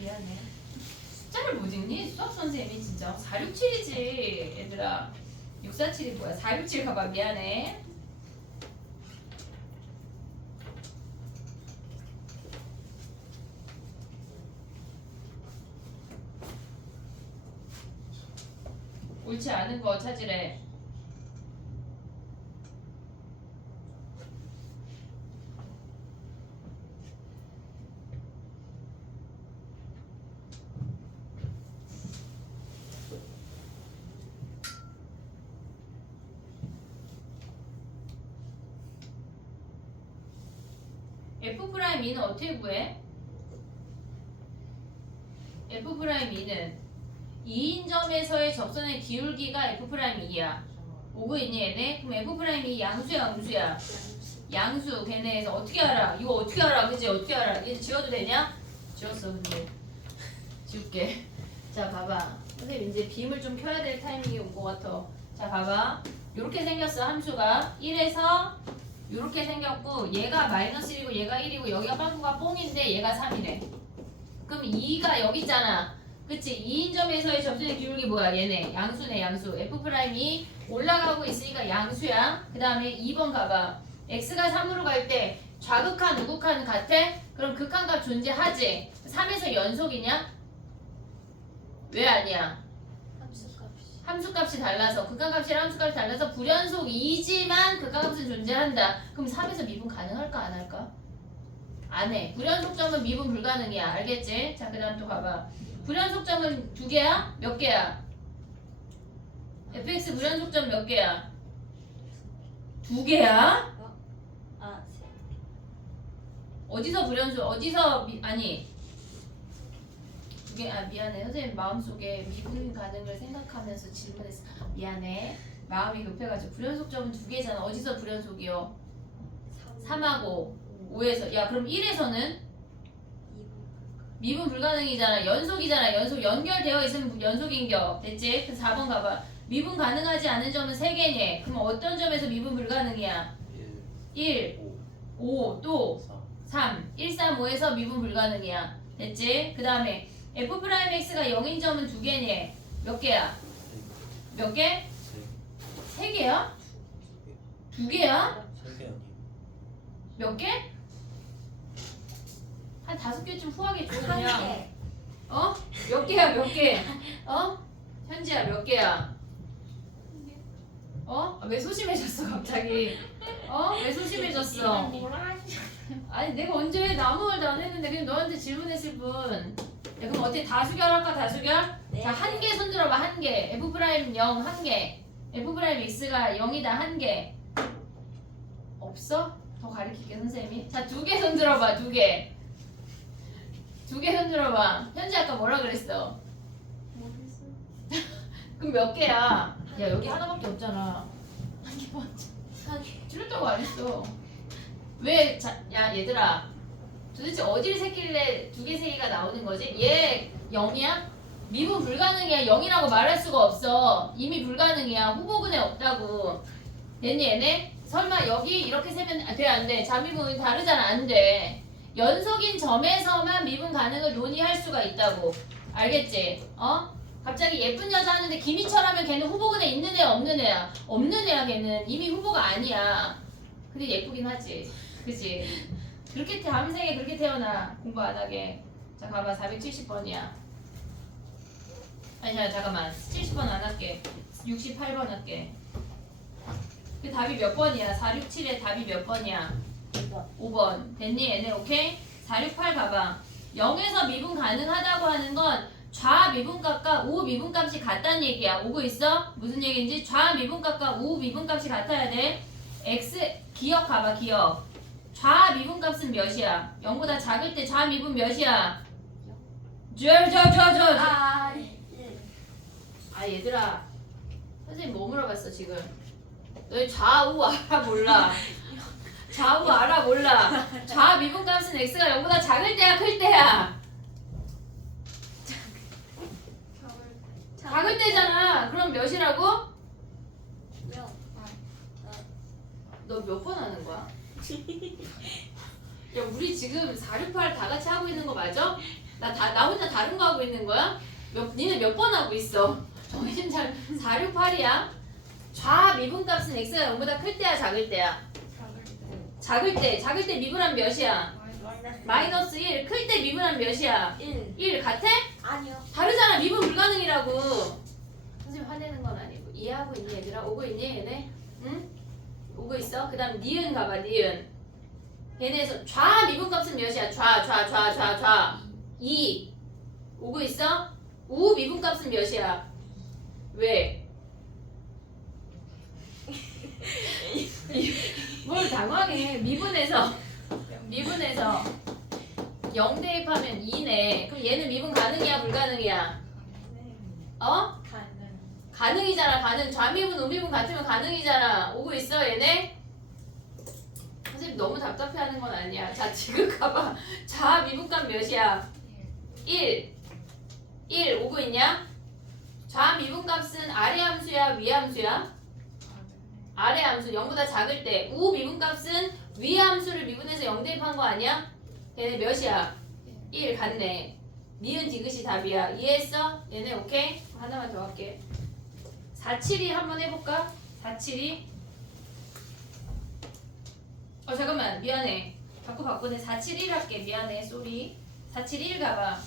미안해. 숫자를 못 읽니? 수학 선생님이 진짜 467이지 얘들아. 647이 뭐야? 467 가봐. 미안해. 옳지 않은 거 찾으래. F'E는 어떻게 구해? F'E는 2인점에서의 접선의 기울기가 F'E야. 오고 있니 얘네? 그럼 F'E 양수야 음수야? 양수. 걔네에서 어떻게 알아? 이거 어떻게 알아? 그치? 어떻게 알아? 이제 지워도 되냐? 지웠어 근데 지울게. 자 봐봐. 선생님 이제 빔을 좀 켜야 될 타이밍이 온 것 같아. 자 봐봐. 요렇게 생겼어. 함수가 1에서 요렇게 생겼고 얘가 마이너스 1이고 얘가 1이고 여기가 빵꾸가 뽕인데 얘가 3이래. 그럼 2가 여기 있잖아. 그치? 2인점에서의 접선의 기울기 뭐야? 얘네 양수네. 양수. F'이 올라가고 있으니까 양수야. 그 다음에 2번 가봐. x가 3으로 갈 때 좌극한 우극한 같아? 그럼 극한값 존재하지? 3에서 연속이냐? 왜 아니야? 함수값이 달라서 극한값이랑 함수값이 달라서 불연속이지만 극한값은 존재한다. 그럼 3에서 미분 가능할까 안 할까? 안 해. 불연속점은 미분 불가능이야. 알겠지? 자, 그 다음 또 가봐. 불연속점은 두 개야? 몇 개야? fx 불연속점 몇 개야? 두 개야? 어디서 불연속? 아니 두 개. 미안해. 선생님 마음속에 미분 가능을 생각하면서 질문했어. 미안해. 마음이 급해가지고. 불연속점은 두 개잖아. 어디서 불연속이요? 3하고 5에서. 야 그럼 1에서는? 미분 불가능이잖아. 연속이잖아. 연속 연결되어 있으면 연속인격. 됐지? 그래서 4번 가봐. 미분 가능하지 않은 점은 3개니. 그럼 어떤 점에서 미분 불가능이야? 1, 5, 또 3. 1, 3, 5에서 미분 불가능이야. 됐지? 그 다음에 F'X가 0인 점은 2개니. 몇 개야? 몇 개? 3개야? 2개야? 몇 개? 한 5개쯤 후하게 줘 그냥. 몇 개야? 몇 개? 현지야 몇 개야? 왜 소심해졌어 갑자기? 왜 소심해졌어? 아니 내가 언제 아무 말도 안 했는데 그냥 너한테 질문했을 뿐. 그럼 어떻게 다수결 할까 다수결? 네. 자, 한 개 손들어봐 한 개. F 프라임 0 한 개. F 프라임 X가 0이다 한 개. 없어? 더 가르칠게 선생님이. 자, 두 개 손들어봐 두 개. 두 개 손들어봐. 현지 아까 뭐라 그랬어? 모르겠어. 그럼 몇 개야? 야 여기 하나밖에 없잖아. 한개 맞죠? 틀렸다고 안 했어. 왜? 야 얘들아 도대체 어디를 샜길래 두 개 세 개가 나오는 거지? 얘 0이야? 미분 불가능이야. 0이라고 말할 수가 없어. 이미 불가능이야. 후보군에 없다고. 됐니 얘네? 설마 여기 이렇게 세면 돼 안 돼? 자미분이 다르잖아. 안 돼. 연속인 점에서만 미분 가능을 논의할 수가 있다고. 알겠지? 어? 갑자기 예쁜 여자 하는데 김희철 하면 걔는 후보군에 있는 애야 없는 애야? 없는 애야 걔는. 이미 후보가 아니야. 근데 예쁘긴 하지. 그치? 그렇게 다음 생에 그렇게 태어나. 공부 안 하게. 자 가봐 470번이야. 아니 잠깐만 70번 안 할게. 68번 할게. 그 답이 몇 번이야? 467의 답이 몇 번이야? 5번. 됐니 얘네? 오케이? 468 가봐. 0에서 미분 가능하다고 하는 건 좌 미분값과 우 미분값이 같다는 얘기야. 오고 있어? 무슨 얘기인지? 좌 미분값과 우 미분값이 같아야 돼. x 기억 가봐 기억. 좌 미분값은 몇이야? 0보다 작을 때 좌 미분 몇이야? 저. 아, 아 얘들아 선생님 뭐 물어봤어 지금? 너희 좌우 알아 몰라? 좌우 알아 몰라? 좌 미분값은 x가 0보다 작을 때야 클 때야? 작을 때잖아. 그럼 몇이라고? 몇? 너 몇 번 하는 거야? 야 우리 지금 468 다 같이 하고 있는 거 맞아? 나 혼자 다른 거 하고 있는 거야? 니네 몇 번 하고 있어? 정신 잘 468이야. 좌 미분값은 x가 0보다 클 때야 작을 때야? 작을 때 미분하면 몇이야? 마이너스 1. 클 때 미분하면 몇이야? 1 같아? 아니요. 다르잖아. 미분 불가능이라고. 선생님 화내는 건 아니고. 이해하고 있니 얘들아? 오고 있니 얘네? 응? 오고 있어? 그 다음 니은 가봐 니은. 걔네에서 좌 미분값은 몇이야? 좌 2. 오고 있어? 우 미분값은 몇이야? 왜? 뭘 당황해. 미분에서 0 대입하면 2네. 그럼 얘는 미분 가능이야 불가능이야? 어? 가능이잖아. 가능. 좌미분 우미분 같으면 가능이잖아. 오고 있어 얘네? 선생님 너무 답답해하는 건 아니야. 자 지금 가봐. 좌 미분값 몇이야? 1 오고 있냐? 좌 미분값은 아래 함수야 위 함수야? 아래 함수 0보다 작을 때. 우 미분값은 위 함수를 미분해서 0 대입한 거 아니야? 얘네 몇이야? 1 같네. 니은 디귿이 답이야. 이해했어? 얘네 오케이? 하나만 더 할게. 472 한번 해볼까? 472 잠깐만 미안해. 자꾸 바꾸네. 471 할게. 미안해. 쏘리. 471 가봐.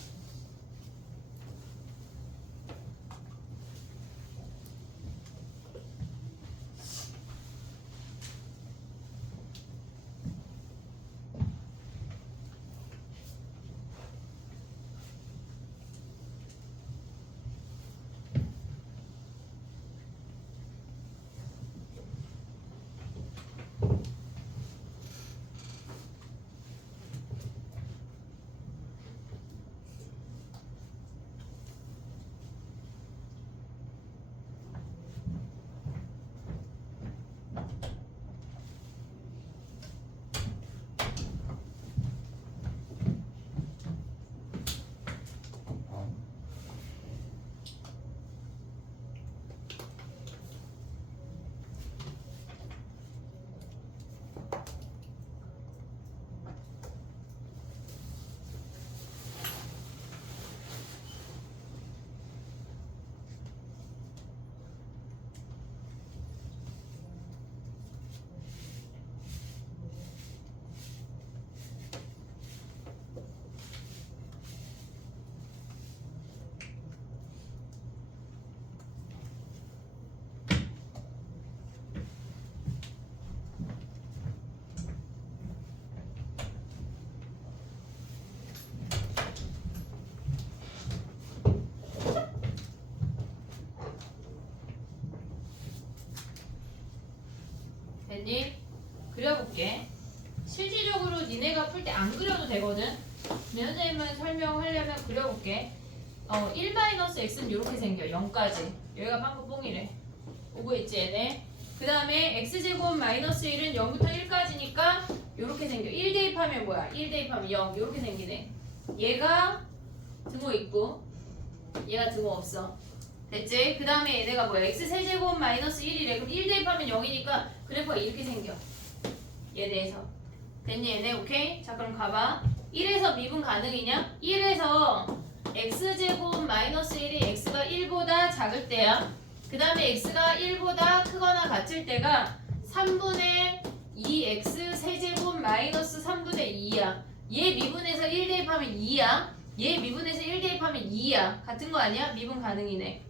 얘네가 풀 때 안 그려도 되거든. 선생님은 설명하려면 그려볼게. 1-x는 이렇게 생겨. 0까지. 여기가 빵꾸 뽕이래. 오고 있지 얘네. 그 다음에 x제곱 마이너스 1은 0부터 1까지니까 이렇게 생겨. 1 대입하면 뭐야? 1 대입하면 0. 이렇게 생기네. 얘가 등호 있고 얘가 등호 없어. 됐지? 그 다음에 얘네가 뭐야? x세제곱 마이너스 1이래. 그럼 1 대입하면 0이니까 그래프가 이렇게 생겨. 얘네에서. 됐니 얘네? 오케이? 자 그럼 가봐. 1에서 미분 가능이냐? 1에서 x제곱 마이너스 1이 x가 1보다 작을 때야. 그 다음에 x가 1보다 크거나 같을 때가 3분의 2x 세제곱 마이너스 3분의 2야. 얘 미분에서 1 대입하면 2야. 얘 미분에서 1 대입하면 2야. 같은 거 아니야? 미분 가능이네.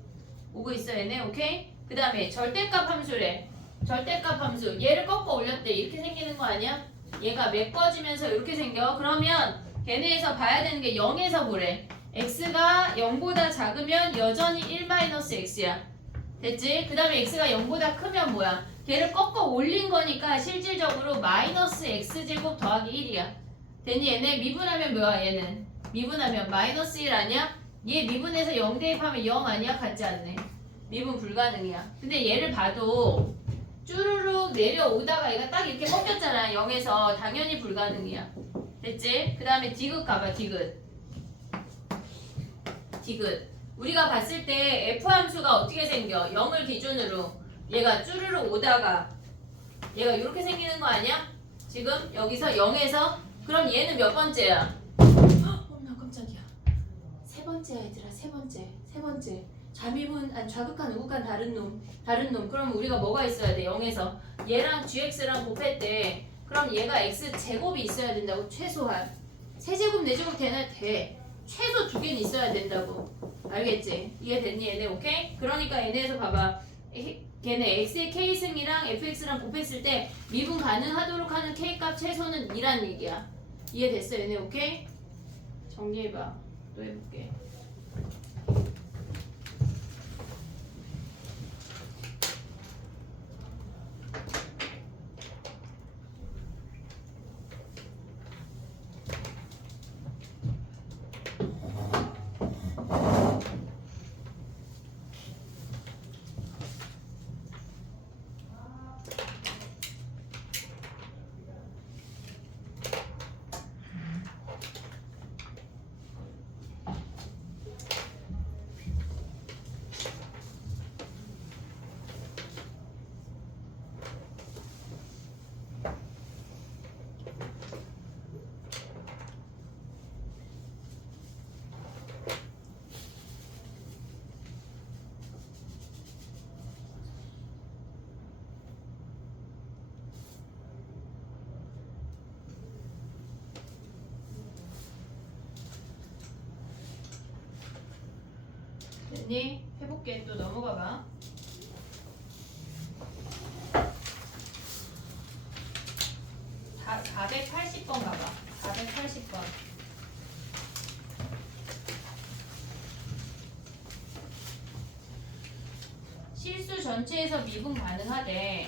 오고 있어 얘네. 오케이? 그 다음에 절대값 함수래. 절대값 함수. 얘를 꺾어 올렸대. 이렇게 생기는 거 아니야? 얘가 메꿔지면서 이렇게 생겨. 그러면 걔네에서 봐야 되는 게 0에서 보래. x가 0보다 작으면 여전히 1-x야. 됐지? 그 다음에 x가 0보다 크면 뭐야? 걔를 꺾어 올린 거니까 실질적으로 마이너스 x제곱 더하기 1이야. 됐니? 얘네 미분하면 뭐야? 얘는 미분하면 마이너스 1 아니야? 얘 미분해서 0 대입하면 0 아니야? 같지 않네. 미분 불가능이야. 근데 얘를 봐도 쭈루룩 내려오다가 얘가 딱 이렇게 꺾였잖아. 0에서 당연히 불가능이야. 됐지? 그 다음에 디귿 가봐. 디귿. 우리가 봤을 때 f 함수가 어떻게 생겨? 0을 기준으로 얘가 쭈루룩 오다가 얘가 이렇게 생기는 거 아니야? 지금 여기서 0에서 그럼 얘는 몇 번째야? 나 깜짝이야. 세 번째야 얘들아. 세 번째. 자미분 아니 좌극한 우극한 다른 놈. 그럼 우리가 뭐가 있어야 돼? 0에서 얘랑 gx랑 곱했대. 그럼 얘가 x 제곱이 있어야 된다고. 최소한 세제곱 네제곱 되나? 돼. 최소 2개는 있어야 된다고. 알겠지? 이해됐니 얘네? 오케이? 그러니까 얘네에서 봐봐. 걔네 x의 k승이랑 fx랑 곱했을 때 미분 가능하도록 하는 k값 최소는 2란 얘기야. 이해됐어 얘네? 오케이? 정리해봐. 또 해볼게. 됐니? 해볼게. 또 넘어가봐. 480번 가봐. 480번. 실수 전체에서 미분 가능하대.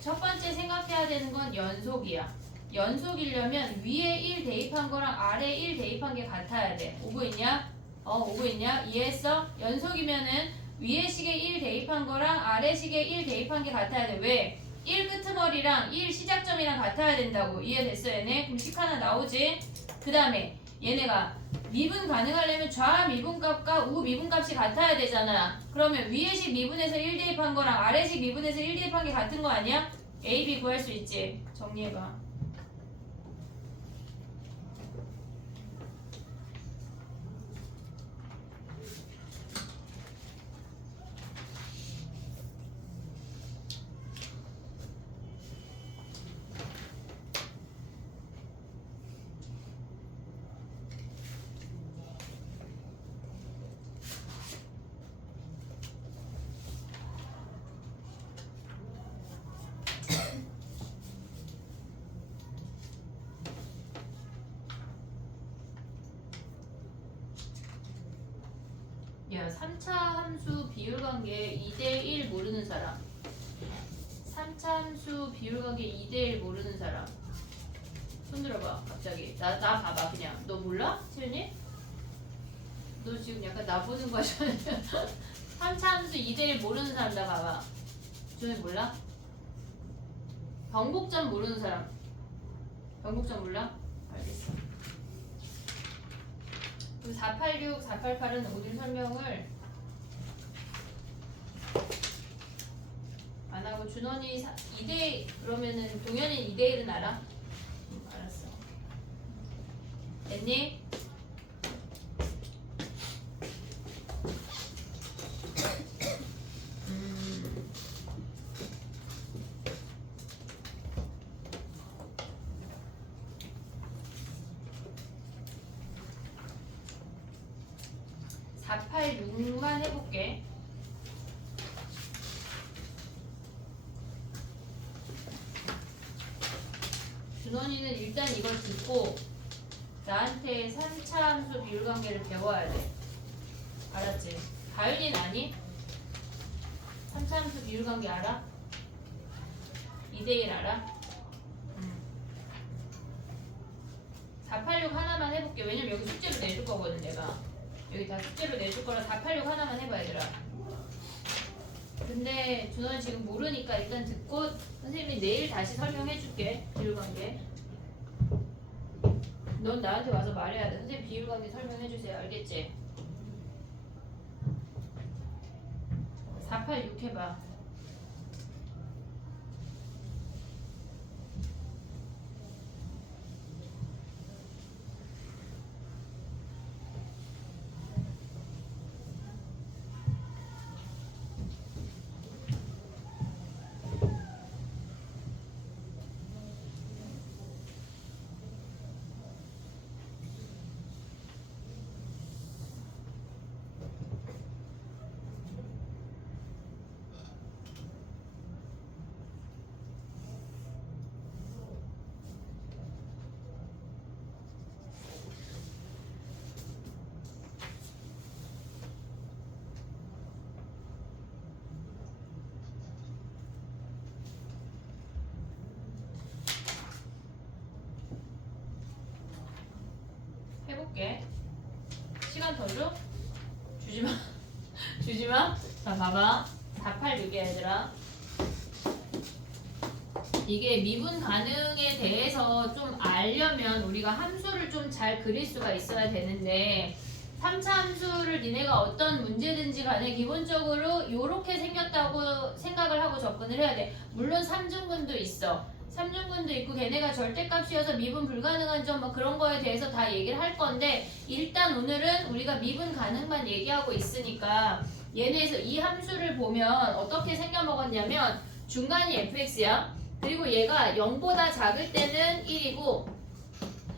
첫 번째 생각해야 되는 건 연속이야. 연속이려면 위에 1 대입한 거랑 아래 1 대입한 게 같아야 돼. 오고 있냐? 오고 있냐? 이해했어? 연속이면은 위에 식에 1 대입한 거랑 아래 식에 1 대입한 게 같아야 돼. 왜? 1 끄트머리랑 1 시작점이랑 같아야 된다고. 이해됐어 얘네? 그럼 식 하나 나오지? 그 다음에 얘네가 미분 가능하려면 좌 미분값과 우 미분값이 같아야 되잖아. 그러면 위에 식 미분해서 1 대입한 거랑 아래 식 미분해서 1 대입한 게 같은 거 아니야? A, B 구할 수 있지? 정리해봐. 야, 3차 함수 비율관계 2대1 모르는 사람. 3차 함수 비율관계 2대1 모르는 사람. 손 들어봐 갑자기. 나 봐봐 그냥. 너 몰라? 채윤이? 너 지금 약간 나 보는 거야. 3차 함수 2대1 모르는 사람 나 봐봐. 주현이 몰라? 병복점 모르는 사람. 병복점 몰라? 알겠어. 그리고 486, 488은 오늘 설명을 안 하고 준원이 2대 그러면은 동현이 2대1은 알아? 알았어. 됐니? 음. (486만) 해볼게. 준원이는 일단 이걸 듣고 나한테 3차 함수 비율 관계를 배워야 돼. 알았지? 가윤이는 아니? 3차 함수 비율 관계 알아? 2대1 알아? 486 하나만 해볼게. 왜냐면 여기 숙제로 내줄 거거든 내가. 여기 다 숙제로 내줄 거라 486 하나만 해봐 얘들아. 근데 준원 지금 모르니까 일단 듣고 선생님이 내일 다시 설명해 줄게. 비율관계. 넌 나한테 와서 말해야 돼. 선생님 비율관계 설명해 주세요. 알겠지? 486 해봐. 해볼게. 시간 더 줘? 주지마. 주지마. 자, 봐봐. 486이야, 얘들아. 이게 미분 가능에 대해서 좀 알려면 우리가 함수를 좀 잘 그릴 수가 있어야 되는데 3차 함수를 니네가 어떤 문제든지 간에 기본적으로 이렇게 생겼다고 생각을 하고 접근을 해야 돼. 물론 3중근도 있어. 3중근도 있고 걔네가 절대값이어서 미분 불가능한 점 뭐 그런 거에 대해서 다 얘기를 할 건데 일단 오늘은 우리가 미분 가능만 얘기하고 있으니까 얘네에서 이 함수를 보면 어떻게 생겨먹었냐면 중간이 fx야. 그리고 얘가 0보다 작을 때는 1이고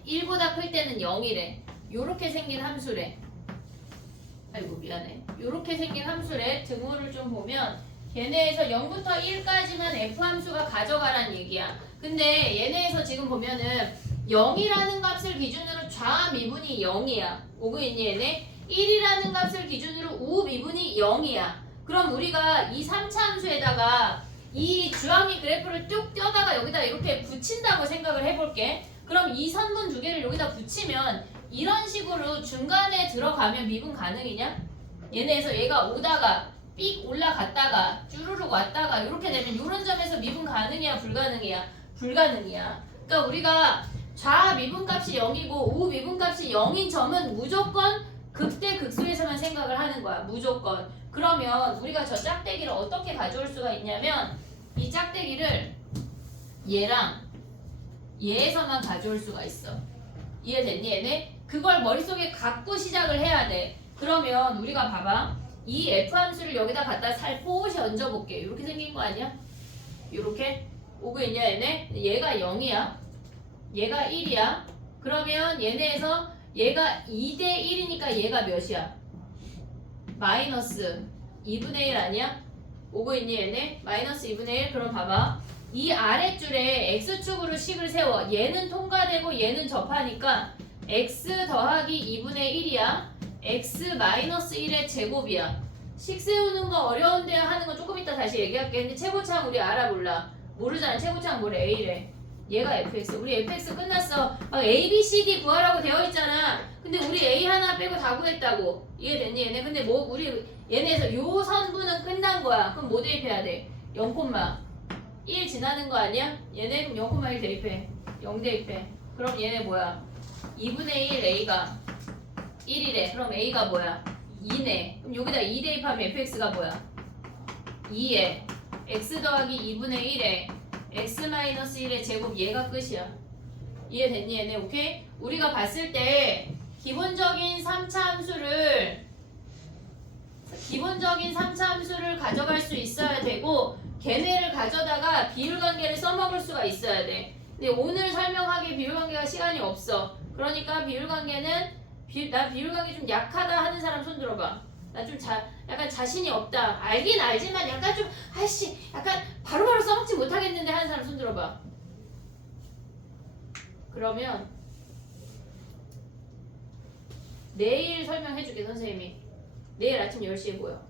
1보다 클 때는 0이래. 요렇게 생긴 함수래. 아이고 미안해. 요렇게 생긴 함수래. 등호를 좀 보면 얘네에서 0부터 1까지만 f함수가 가져가란 얘기야. 근데 얘네에서 지금 보면은 0이라는 값을 기준으로 좌미분이 0이야. 오고 있니 얘네? 1이라는 값을 기준으로 우미분이 0이야. 그럼 우리가 이 3차 함수에다가 이 주황이 그래프를 뚝 떼다가 여기다 이렇게 붙인다고 생각을 해볼게. 그럼 이 선분 두 개를 여기다 붙이면 이런 식으로 중간에 들어가면 미분 가능이냐? 얘네에서 얘가 오다가 삑 올라갔다가 쭈루룩 왔다가 이렇게 되면 이런 점에서 미분 가능이야 불가능이야? 불가능이야. 그러니까 우리가 좌 미분값이 0이고 우 미분값이 0인 점은 무조건 극대 극소에서만 생각을 하는 거야. 무조건. 그러면 우리가 저 짝대기를 어떻게 가져올 수가 있냐면 이 짝대기를 얘랑 얘에서만 가져올 수가 있어. 이해됐니 얘네? 그걸 머릿속에 갖고 시작을 해야 돼. 그러면 우리가 봐봐. 이 f함수를 여기다 갖다 살포시 얹어볼게. 이렇게 생긴 거 아니야? 이렇게? 오고 있냐 얘네? 얘가 0이야. 얘가 1이야. 그러면 얘네에서 얘가 2대 1이니까 얘가 몇이야? 마이너스 2분의 1 아니야? 오고 있니 얘네? 마이너스 2분의 1. 그럼 봐봐. 이 아랫줄에 x축으로 식을 세워. 얘는 통과되고 얘는 접하니까 x 더하기 2분의 1이야. x 마이너스 1의 제곱이야. 식 세우는 거 어려운데 하는 거 조금 이따 다시 얘기할게. 근데 최고창 우리 알아 몰라? 모르잖아. 최고창 뭐래? a래. 얘가 fx. 우리 fx 끝났어. 막 a, b, c, d 구하라고 되어 있잖아. 근데 우리 a 하나 빼고 다 구했다고. 이해됐니 얘네? 근데 뭐 우리 얘네에서 요 선분은 끝난 거야. 그럼 뭐 대입해야 돼? 0,1 지나는 거 아니야? 얘네 그럼 0,1 대입해. 0 대입해. 그럼 얘네 뭐야? 2분의 1 a가 1이래. 그럼 a가 뭐야? 2네. 그럼 여기다 2 대입하면 fx가 뭐야? 2에 x 더하기 2분의 1에 x-1의 제곱 얘가 끝이야. 이해됐니 얘네? 오케이? 우리가 봤을 때 기본적인 3차 함수를 가져갈 수 있어야 되고 걔네를 가져다가 비율관계를 써먹을 수가 있어야 돼. 근데 오늘 설명하기에 비율관계가 시간이 없어. 그러니까 비율관계는 나 비율관계 좀 약하다 하는 사람 손 들어봐. 나 좀 약간 자신이 없다. 알긴 알지만 약간 좀 아이씨 약간 바로바로 써먹지 못하겠는데 하는 사람 손 들어봐. 그러면 내일 설명해줄게 선생님이. 내일 아침 10시에 모여.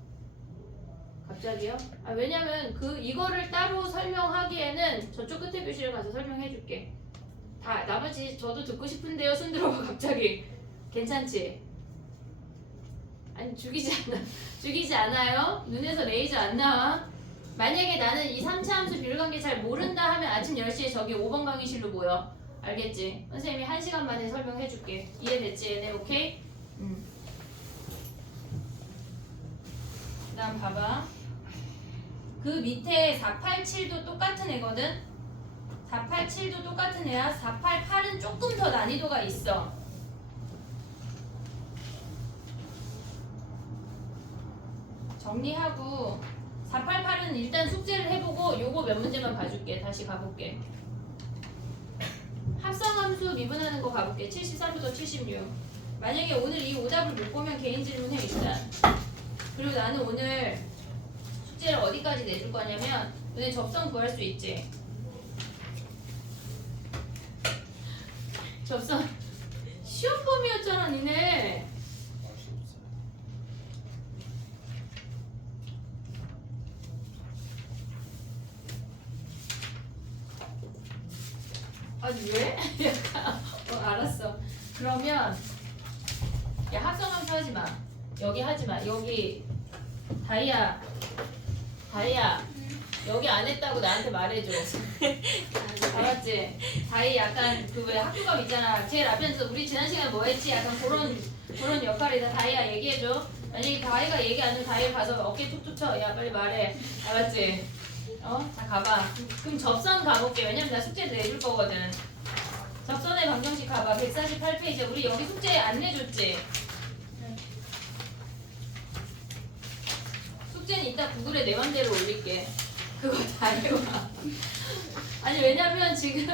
갑자기요? 아 왜냐면 이거를 따로 설명하기에는 저쪽 끝에 교실에 가서 설명해줄게. 다 나머지 저도 듣고 싶은데요 손 들어봐 갑자기. 괜찮지? 아니 죽이지 않아요? 눈에서 레이저 안 나와? 만약에 나는 이 3차 함수 비율관계 잘 모른다 하면 아침 10시에 저기 5번 강의실로 모여. 알겠지? 선생님이 1시간 만에 설명해줄게. 이해됐지 얘네? 오케이? 그 다음 봐봐. 그 밑에 487도 똑같은 애거든? 487도 똑같은 애야. 488은 조금 더 난이도가 있어. 정리하고 488은 일단 숙제를 해보고 요거 몇 문제만 봐줄게. 다시 가볼게. 합성함수 미분하는 거 가볼게. 73부터 76. 만약에 오늘 이 오답을 못 보면 개인 질문해 일단. 그리고 나는 오늘 숙제를 어디까지 내줄 거냐면 너네 접선 구할 수 있지? 접선 시험 범위였잖아 니네. 아니 왜? 약간 알았어. 그러면 야 합성함수 하지 마. 여기 하지 마. 여기 다이아 여기 안 했다고 나한테 말해줘. 알았지? 다이 약간 그 왜 학교감 있잖아. 제일 앞에서 우리 지난 시간에 뭐 했지? 약간 그런 역할이다. 다이아 얘기해줘. 만약에 다이가 얘기 안 하면 다이 가서 어깨 툭툭 쳐. 야 빨리 말해. 알았지? 자 가봐. 그럼 접선 가볼게. 왜냐면 나 숙제 내줄 거거든. 접선의 방정식 가봐. 148페이지. 우리 여기 숙제 안 내줬지? 숙제는 이따 구글에 내 맘대로 올릴게. 그거 다 해봐. 아니 왜냐면 지금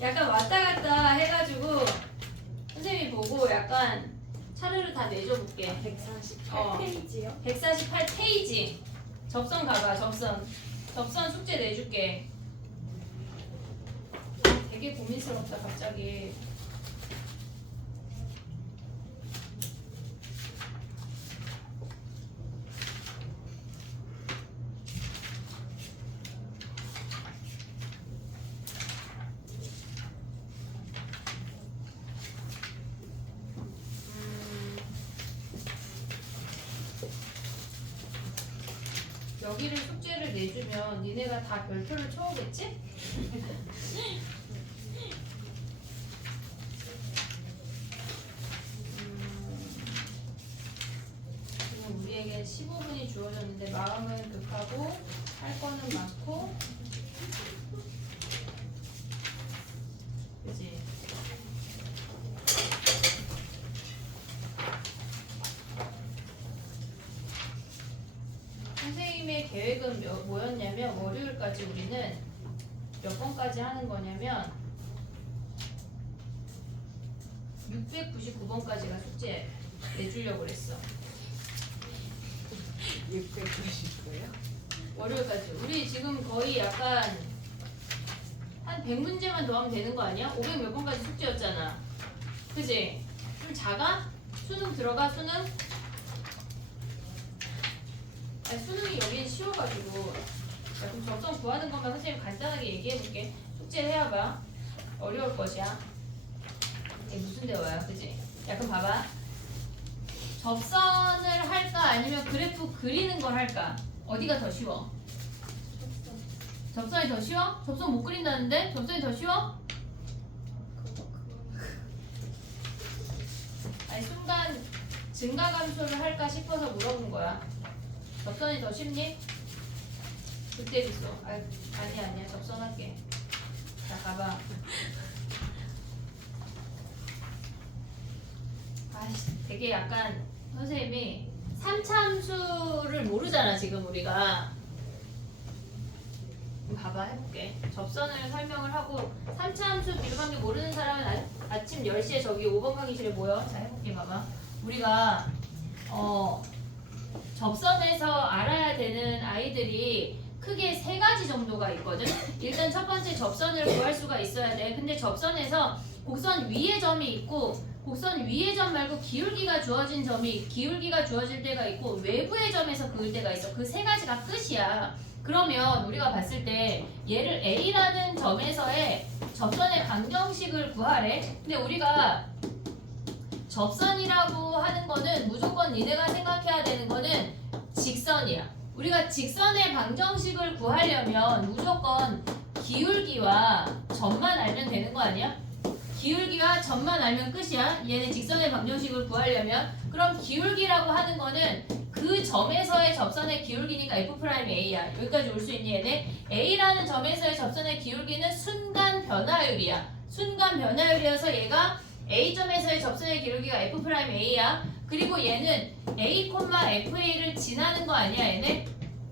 약간 왔다 갔다 해가지고 선생님이 보고 약간 차르르 다 내줘볼게. 148페이지요? 148페이지. 접선 가봐. 접선 숙제 내줄게. 되게 고민스럽다 갑자기. 여기를 숙제를 내주면 니네가 다 별표를 쳐오겠지? 지금 우리에게 15분이 주어졌는데 마음은 급하고 할 거는 많고 그치? 선생님의 계획은 뭐였냐면 월요일까지 우리는 몇 번까지 하는 거냐면 699번까지가 숙제 내주려고 그랬어. 690거예요? 월요일까지. 우리 지금 거의 약간 한 100문제만 더 하면 되는 거 아니야? 500 몇 번까지 숙제였잖아. 그지? 좀 작아? 수능 들어가 수능? 아니, 수능이 여긴 쉬워가지고. 자, 그럼 접선 구하는 것만 선생님 간단하게 얘기해볼게. 숙제 해와봐. 어려울 것이야. 이게 무슨 대화야, 그지? 야, 그럼 봐봐. 접선을 할까 아니면 그래프 그리는 걸 할까? 어디가 더 쉬워? 접선이 더 쉬워? 접선 못 그린다는데? 접선이 더 쉬워? 아니 순간 증가 감소를 할까 싶어서 물어본 거야. 접선이 더 쉽니? 그때 있어. 아니야. 접선할게. 자, 가봐. 아이씨, 되게 약간 선생님이 3차함수를 모르잖아 지금 우리가. 봐봐, 해볼게. 접선을 설명을 하고 3차함수 비례관계 모르는 사람은 아침 10시에 저기 5번 강의실에 모여. 자, 해볼게. 봐봐. 우리가 접선에서 알아야 되는 아이들이 크게 3가지 정도가 있거든. 일단 첫 번째 접선을 구할 수가 있어야 돼. 근데 접선에서 곡선 위에 점이 있고 곡선 위의 점 말고 기울기가 주어질 때가 있고 외부의 점에서 그을 때가 있어. 그 3가지가 끝이야. 그러면 우리가 봤을 때 얘를 A라는 점에서의 접선의 방정식을 구하래. 근데 우리가 접선이라고 하는 거는 무조건 니네가 생각해야 되는 거는 직선이야. 우리가 직선의 방정식을 구하려면 무조건 기울기와 점만 알면 되는 거 아니야? 기울기와 점만 알면 끝이야. 얘는 직선의 방정식을 구하려면. 그럼 기울기라고 하는 거는 그 점에서의 접선의 기울기니까 F'A야. 여기까지 올 수 있니 얘네? A라는 점에서의 접선의 기울기는 순간 변화율이야. 순간 변화율이어서 얘가 A점에서의 접선의 기울기가 F'A야. 그리고 얘는 A, FA를 지나는 거 아니야 얘네?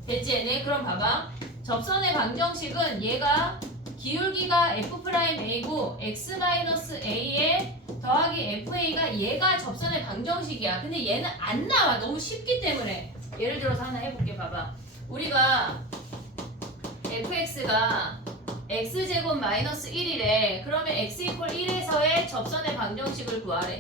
됐지 얘네? 그럼 봐봐. 접선의 방정식은 얘가 기울기가 F'A고 X-A에 더하기 FA가 얘가 접선의 방정식이야. 근데 얘는 안 나와. 너무 쉽기 때문에. 예를 들어서 하나 해볼게. 봐봐. 우리가 fx가 x제곱 마이너스 1이래. 그러면 x 이퀄 1에서의 접선의 방정식을 구하래.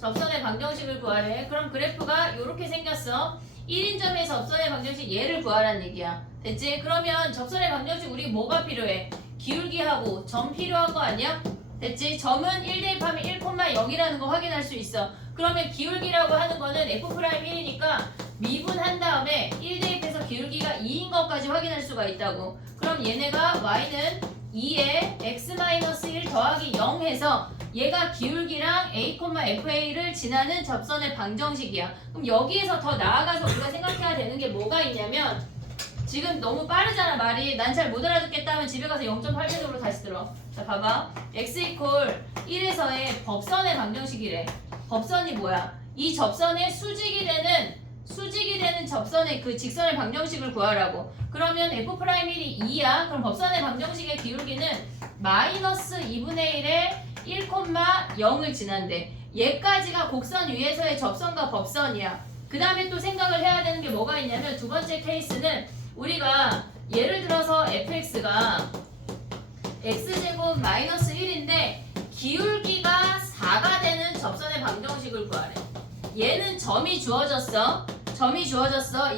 접선의 방정식을 구하래. 그럼 그래프가 이렇게 생겼어. 1인점의 접선의 방정식 얘를 구하라는 얘기야. 됐지? 그러면 접선의 방정식 우리 뭐가 필요해? 기울기하고 점 필요한 거 아니야? 됐지? 점은 1 대입하면 1,0이라는 거 확인할 수 있어. 그러면 기울기라고 하는 거는 F'1이니까 미분한 다음에 1 대입해서 기울기가 2인 것까지 확인할 수가 있다고. 그럼 얘네가 y는 2에 x-1 더하기 0 해서 얘가 기울기랑 a, fa를 지나는 접선의 방정식이야. 그럼 여기에서 더 나아가서 우리가 생각해야 되는 게 뭐가 있냐면 지금 너무 빠르잖아 말이. 난 잘 못 알아듣겠다 하면 집에 가서 0.8배속으로 다시 들어. 자 봐봐. x 이퀄 1에서의 법선의 방정식이래. 법선이 뭐야? 이 접선의 수직이 되는 접선의 그 직선의 방정식을 구하라고. 그러면 F'1이 2야. 그럼 법선의 방정식의 기울기는 마이너스 2분의 1에 1,0을 지난대. 얘까지가 곡선 위에서의 접선과 법선이야. 그 다음에 또 생각을 해야 되는 게 뭐가 있냐면 두 번째 케이스는 우리가 예를 들어서 fx가 x제곱 마이너스 1인데 기울기가 4가 되는 접선의 방정식을 구하래. 얘는 점이 주어졌어.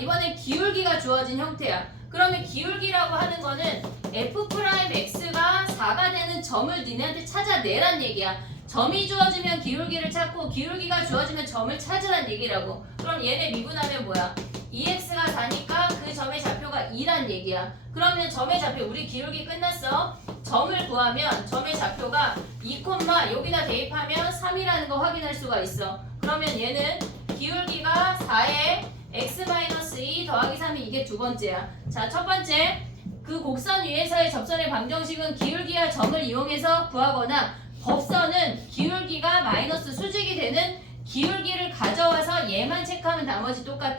이번에 기울기가 주어진 형태야. 그러면 기울기라고 하는 거는 f'x가 4가 되는 점을 니네한테 찾아내란 얘기야. 점이 주어지면 기울기를 찾고 기울기가 주어지면 점을 찾으란 얘기라고. 그럼 얘네 미분하면 뭐야? 2x가 4니까 그 점의 좌표가 2란 얘기야. 그러면 점의 좌표 우리 기울기 끝났어. 점을 구하면 점의 좌표가 2, 여기다 대입하면 3이라는 거 확인할 수가 있어. 그러면 얘는 기울기가 4에 x-2 더하기 3이 이게 두 번째야. 자, 첫 번째 그 곡선 위에서의 접선의 방정식은 기울기와 점을 이용해서 구하거나 법선은 기울기가 마이너스 수직이 되는 기울기를 가져와서 얘만 체크하면 나머지 똑같아.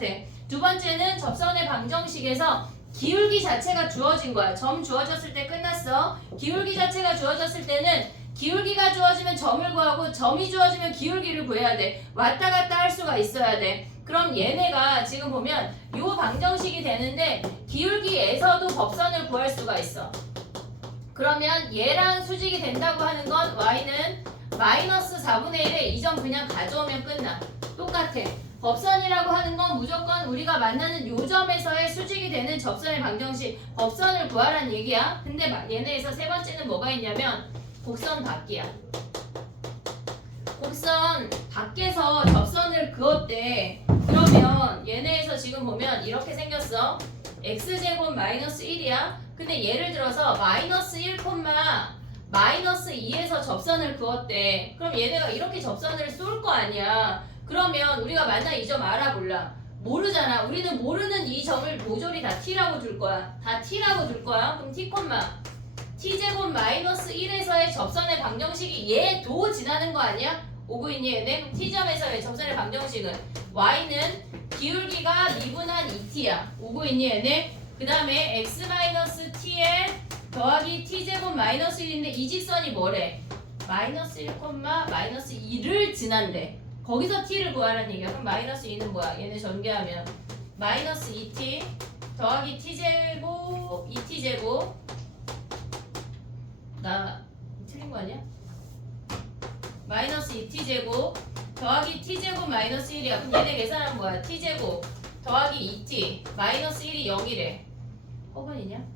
두 번째는 접선의 방정식에서 기울기 자체가 주어진 거야. 점 주어졌을 때 끝났어. 기울기 자체가 주어졌을 때는 기울기가 주어지면 점을 구하고 점이 주어지면 기울기를 구해야 돼. 왔다 갔다 할 수가 있어야 돼. 그럼 얘네가 지금 보면 요 방정식이 되는데 기울기에서도 법선을 구할 수가 있어. 그러면 얘랑 수직이 된다고 하는 건 y는 마이너스 4분의 1에 이 점 그냥 가져오면 끝나. 똑같아. 법선이라고 하는 건 무조건 우리가 만나는 요점에서의 수직이 되는 접선의 방정식 법선을 구하라는 얘기야. 근데 얘네에서 세 번째는 뭐가 있냐면 곡선 밖이야. 곡선 밖에서 접선을 그었대. 그러면 얘네에서 지금 보면 이렇게 생겼어. x제곱 마이너스 1이야. 근데 예를 들어서 마이너스 1, 마이너스 2에서 접선을 그었대. 그럼 얘네가 이렇게 접선을 쏠 거 아니야. 그러면 우리가 만나 이 점 알아볼라. 모르잖아. 우리는 모르는 이 점을 모조리 다 t라고 줄 거야. 다 t라고 줄 거야. 그럼 t, t제곱 마이너스 1에서의 접선의 방정식이 얘도 지나는 거 아니야? 오고 있니 얘네? 그럼 t점에서의 접선의 방정식은 y는 기울기가 미분한 2t야. 오고 있니 얘네? 그 다음에 x-t에 더하기 t제곱 마이너스 1인데 이 직선이 뭐래? 마이너스 1, 마이너스 2를 지난대. 거기서 t를 구하라는 얘기야. 그럼 마이너스 2는 뭐야? 얘네 전개하면 마이너스 2t 더하기 t제곱 2t제곱 나 틀린 거 아니야? 마이너스 2t제곱 더하기 t제곱 마이너스 1이야. 그럼 얘네 계산하면 뭐야? t제곱 더하기 2t 마이너스 1이 0이래. 허근이냐?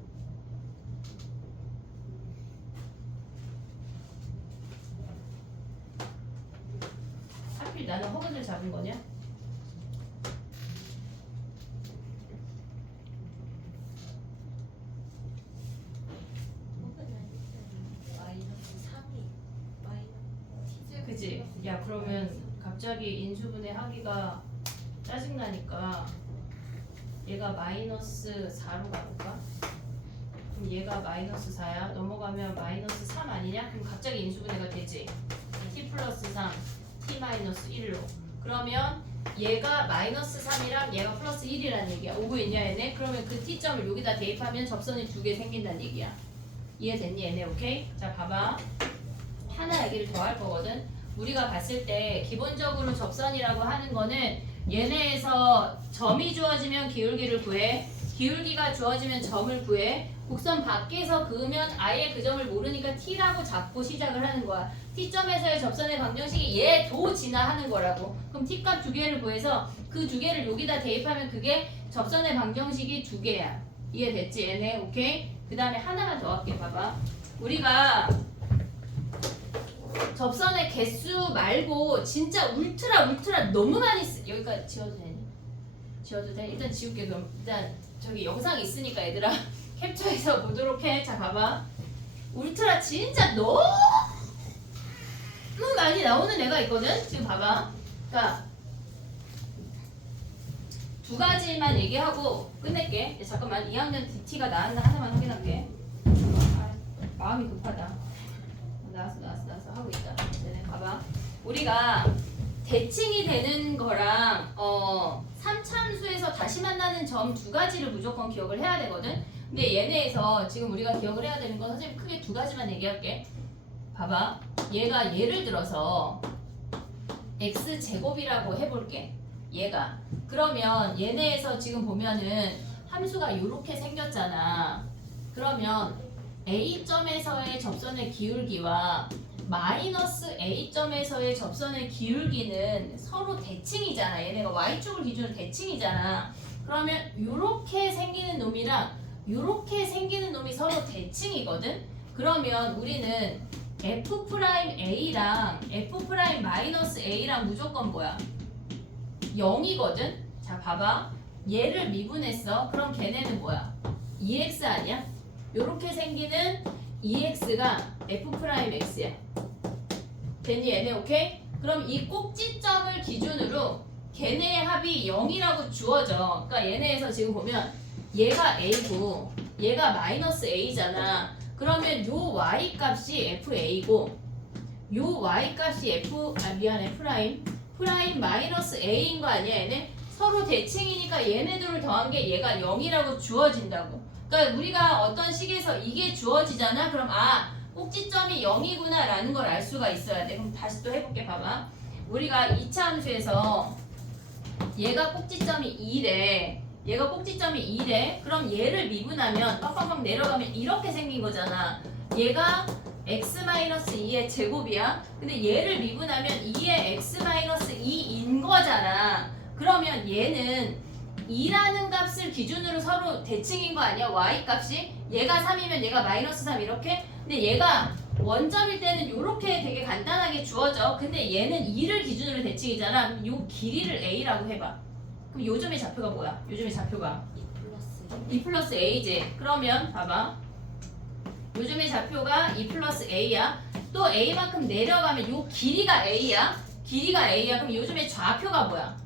하필 나는 허근을 잡은 거냐? 그치? 야 그러면 갑자기 인수분해 하기가 짜증나니까 얘가 마이너스 4로 가볼까? 그럼 얘가 마이너스 4야. 넘어가면 마이너스 3 아니냐? 그럼 갑자기 인수분해가 되지. t 플러스 3, t 마이너스 1로. 그러면 얘가 마이너스 3이랑 얘가 플러스 1이라는 얘기야. 오고 있냐 얘네? 그러면 그 t점을 여기다 대입하면 접선이 두 개 생긴다는 얘기야. 이해됐니 얘네? 오케이? 자 봐봐. 하나 얘기를 더 할 거거든. 우리가 봤을 때 기본적으로 접선이라고 하는 거는 얘네에서 점이 주어지면 기울기를 구해. 기울기가 주어지면 점을 구해. 곡선 밖에서 그으면 아예 그 점을 모르니까 t라고 잡고 시작을 하는 거야. t점에서의 접선의 방정식이 얘도 지나하는 거라고. 그럼 t값 두 개를 구해서 그 두 개를 여기다 대입하면 그게 접선의 방정식이 두 개야. 이해됐지 얘네? 오케이? 그 다음에 하나만 더 할게. 봐봐. 우리가 접선의 개수 말고 진짜 울트라 너무 많이 여기까지 지워도 되니? 지워도 돼? 일단 지울게. 그럼 일단 저기 영상 있으니까 얘들아 캡처해서 보도록 해. 자 봐봐. 울트라 진짜 너무 많이 나오는 애가 있거든? 지금 봐봐. 그러니까 두 가지만 얘기하고 끝낼게. 잠깐만 2학년 DT가 나왔나 하나만 확인할게. 마음이 급하다. 나왔어 하고 있다. 네, 봐봐. 우리가 대칭이 되는 거랑 3차함수에서 다시 만나는 점 두 가지를 무조건 기억을 해야 되거든. 근데 얘네에서 지금 우리가 기억을 해야 되는 건 선생님 크게 두 가지만 얘기할게. 봐봐. 얘가 예를 들어서 x제곱이라고 해볼게. 얘가. 그러면 얘네에서 지금 보면은 함수가 이렇게 생겼잖아. 그러면 A점에서의 접선의 기울기와 마이너스 A점에서의 접선의 기울기는 서로 대칭이잖아. 얘네가 Y축을 기준으로 대칭이잖아. 그러면 이렇게 생기는 놈이랑 이렇게 생기는 놈이 서로 대칭이거든. 그러면 우리는 F'A랑 F'-A랑 무조건 뭐야? 0이거든. 자 봐봐. 얘를 미분했어. 그럼 걔네는 뭐야? 2x 아니야? 요렇게 생기는 2x가 F'X야. 됐니 얘네? 오케이? 그럼 이 꼭지점을 기준으로 걔네의 합이 0이라고 주어져. 그러니까 얘네에서 지금 보면 얘가 A고 얘가 마이너스 A잖아. 그러면 요 Y 값이 FA고 요 Y 값이 프라임 마이너스 A인 거 아니야 얘네? 서로 대칭이니까 얘네들을 더한 게 얘가 0이라고 주어진다고. 그러니까 우리가 어떤 식에서 이게 주어지잖아. 그럼 꼭지점이 0이구나 라는 걸 알 수가 있어야 돼. 그럼 다시 또 해볼게. 봐봐. 우리가 2차 함수에서 얘가 꼭지점이 2래. 얘가 꼭지점이 2래. 그럼 얘를 미분하면 빡빡빡 내려가면 이렇게 생긴 거잖아. 얘가 x-2의 제곱이야. 근데 얘를 미분하면 2의 x-2인 거잖아. 그러면 얘는 2라는 값을 기준으로 서로 대칭인 거 아니야? y 값이? 얘가 3이면 얘가 마이너스 3 이렇게? 근데 얘가 원점일 때는 이렇게 되게 간단하게 주어져. 근데 얘는 2를 기준으로 대칭이잖아. 그럼 요 길이를 a라고 해봐. 그럼 요즘의 좌표가 뭐야? 요즘의 좌표가 2 플러스 a지. 그러면 봐봐. 요즘의 좌표가 2 플러스 a야. 또 a만큼 내려가면 요 길이가 a야. 길이가 a야. 그럼 요즘의 좌표가 뭐야?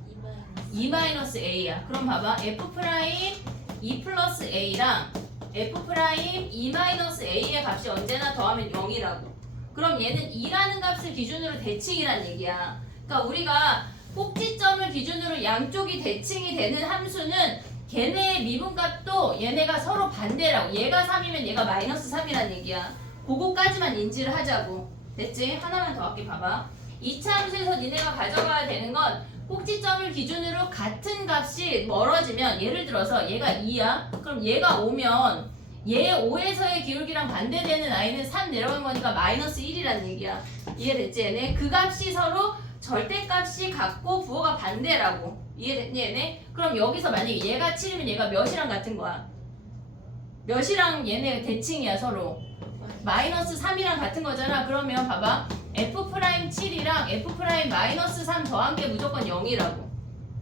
2 마이너스 a야. 그럼 봐봐. f 프라임 2 플러스 a랑 f 프라임 2 마이너스 a의 값이 언제나 더하면 0이라고. 그럼 얘는 2라는 값을 기준으로 대칭이란 얘기야. 그러니까 우리가 꼭지점을 기준으로 양쪽이 대칭이 되는 함수는 걔네의 미분값도 얘네가 서로 반대라고. 얘가 3이면 얘가 마이너스 3이란 얘기야. 그거까지만 인지를 하자고. 됐지? 하나만 더 할게. 봐봐. 2차 함수에서 니네가 가져가야 되는 건 꼭지점을 기준으로 같은 값이 멀어지면, 예를 들어서 얘가 2야. 그럼 얘가 5면 얘 5에서의 기울기랑 반대되는 i는 3 내려간 거니까 마이너스 1이란 얘기야. 이해됐지 얘네? 그 값이 서로 절대값이 같고 부호가 반대라고. 이해됐니 얘네? 그럼 여기서 만약에 얘가 7이면 얘가 몇이랑 같은 거야? 몇이랑 얘네 대칭이야 서로. 마이너스 3이랑 같은 거잖아. 그러면 봐봐. f 프라임 7이랑 f 프라임 마이너스 3 더한 게 무조건 0이라고.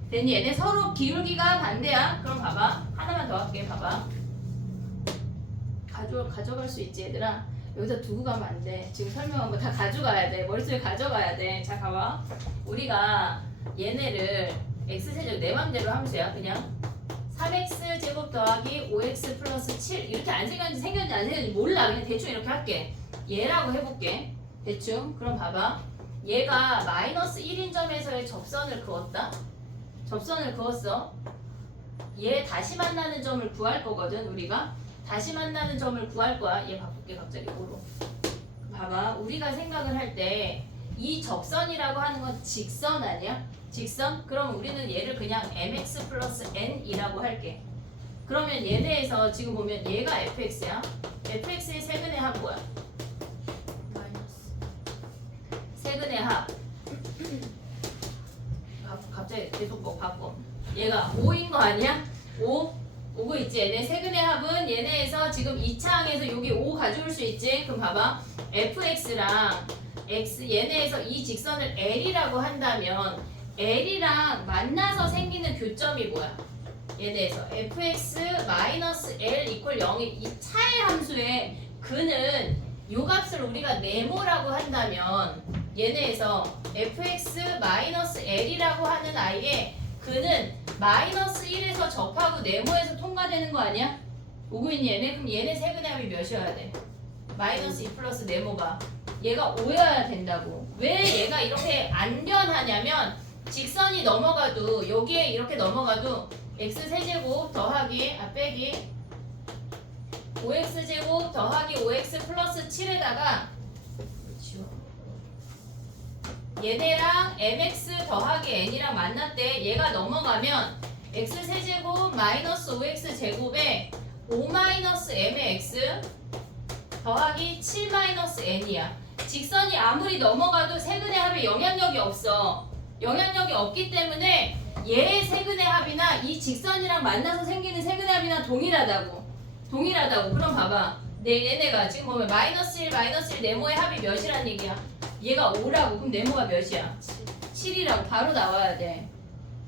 됐니? 얘네 서로 기울기가 반대야. 그럼 봐봐. 하나만 더 할게. 봐봐. 가져갈 수 있지 얘들아. 여기다 두고 가면 안 돼. 지금 설명한 거 다 가져가야 돼. 머릿속에 가져가야 돼. 자, 봐봐. 우리가 얘네를 x세제곱 내 맘대로 함수야. 그냥 3x 제곱 더하기 5x 플러스 7 이렇게 안 생겼는지 생겼는지 안 생겼는지 몰라. 그냥 대충 이렇게 할게. 얘라고 해볼게. 대충. 그럼 봐봐. 얘가 마이너스 1인 점에서의 접선을 그었다. 접선을 그었어. 얘 다시 만나는 점을 구할 거거든. 우리가 다시 만나는 점을 구할 거야. 얘 바꿀게 갑자기 5로. 봐봐. 우리가 생각을 할 때 이 접선이라고 하는 건 직선 아니야? 직선? 그럼 우리는 얘를 그냥 mx 플러스 n이라고 할게. 그러면 얘네에서 지금 보면 얘가 fx야. fx의 세근의 합 뭐야? 세근의 합. 갑자기 계속 뭐 바꿔. 얘가 5인 거 아니야? 5? 오고 있지. 얘네 세근의 합은 얘네에서 지금 2차 항에서 여기 5 가져올 수 있지. 그럼 봐봐. fx랑 x 얘네에서 이 직선을 l이라고 한다면 l이랑 만나서 생기는 교점이 뭐야? 얘네에서 fx 마이너스 l 이퀄 0인 이 차의 함수의 근은 요 값을 우리가 네모라고 한다면 얘네에서 fx 마이너스 l이라고 하는 i의 근은 마이너스 1에서 접하고 네모에서 통과되는 거 아니야? 오고 있니 얘네? 그럼 얘네 세근의 합이 몇이어야 돼? 마이너스 2 플러스 네모가 얘가 5여야 된다고. 왜 얘가 이렇게 안 변하냐면 직선이 넘어가도 여기에 이렇게 넘어가도 x 세제곱 더하기 빼기 5x 제곱 더하기 5x 플러스 7에다가 얘네랑 mx 더하기 n이랑 만났대. 얘가 넘어가면 x 세제곱 마이너스 5x 제곱에 5 마이너스 m의 x 더하기 7 마이너스 n이야. 직선이 아무리 넘어가도 세근의 합에 영향력이 없어. 영향력이 없기 때문에 얘의 세근의 합이나 이 직선이랑 만나서 생기는 세근의 합이나 동일하다고. 동일하다고. 그럼 봐봐. 얘네가 지금 보면 마이너스 1 네모의 합이 몇이란 얘기야? 얘가 5라고. 그럼 네모가 몇이야? 7이라고. 바로 나와야 돼.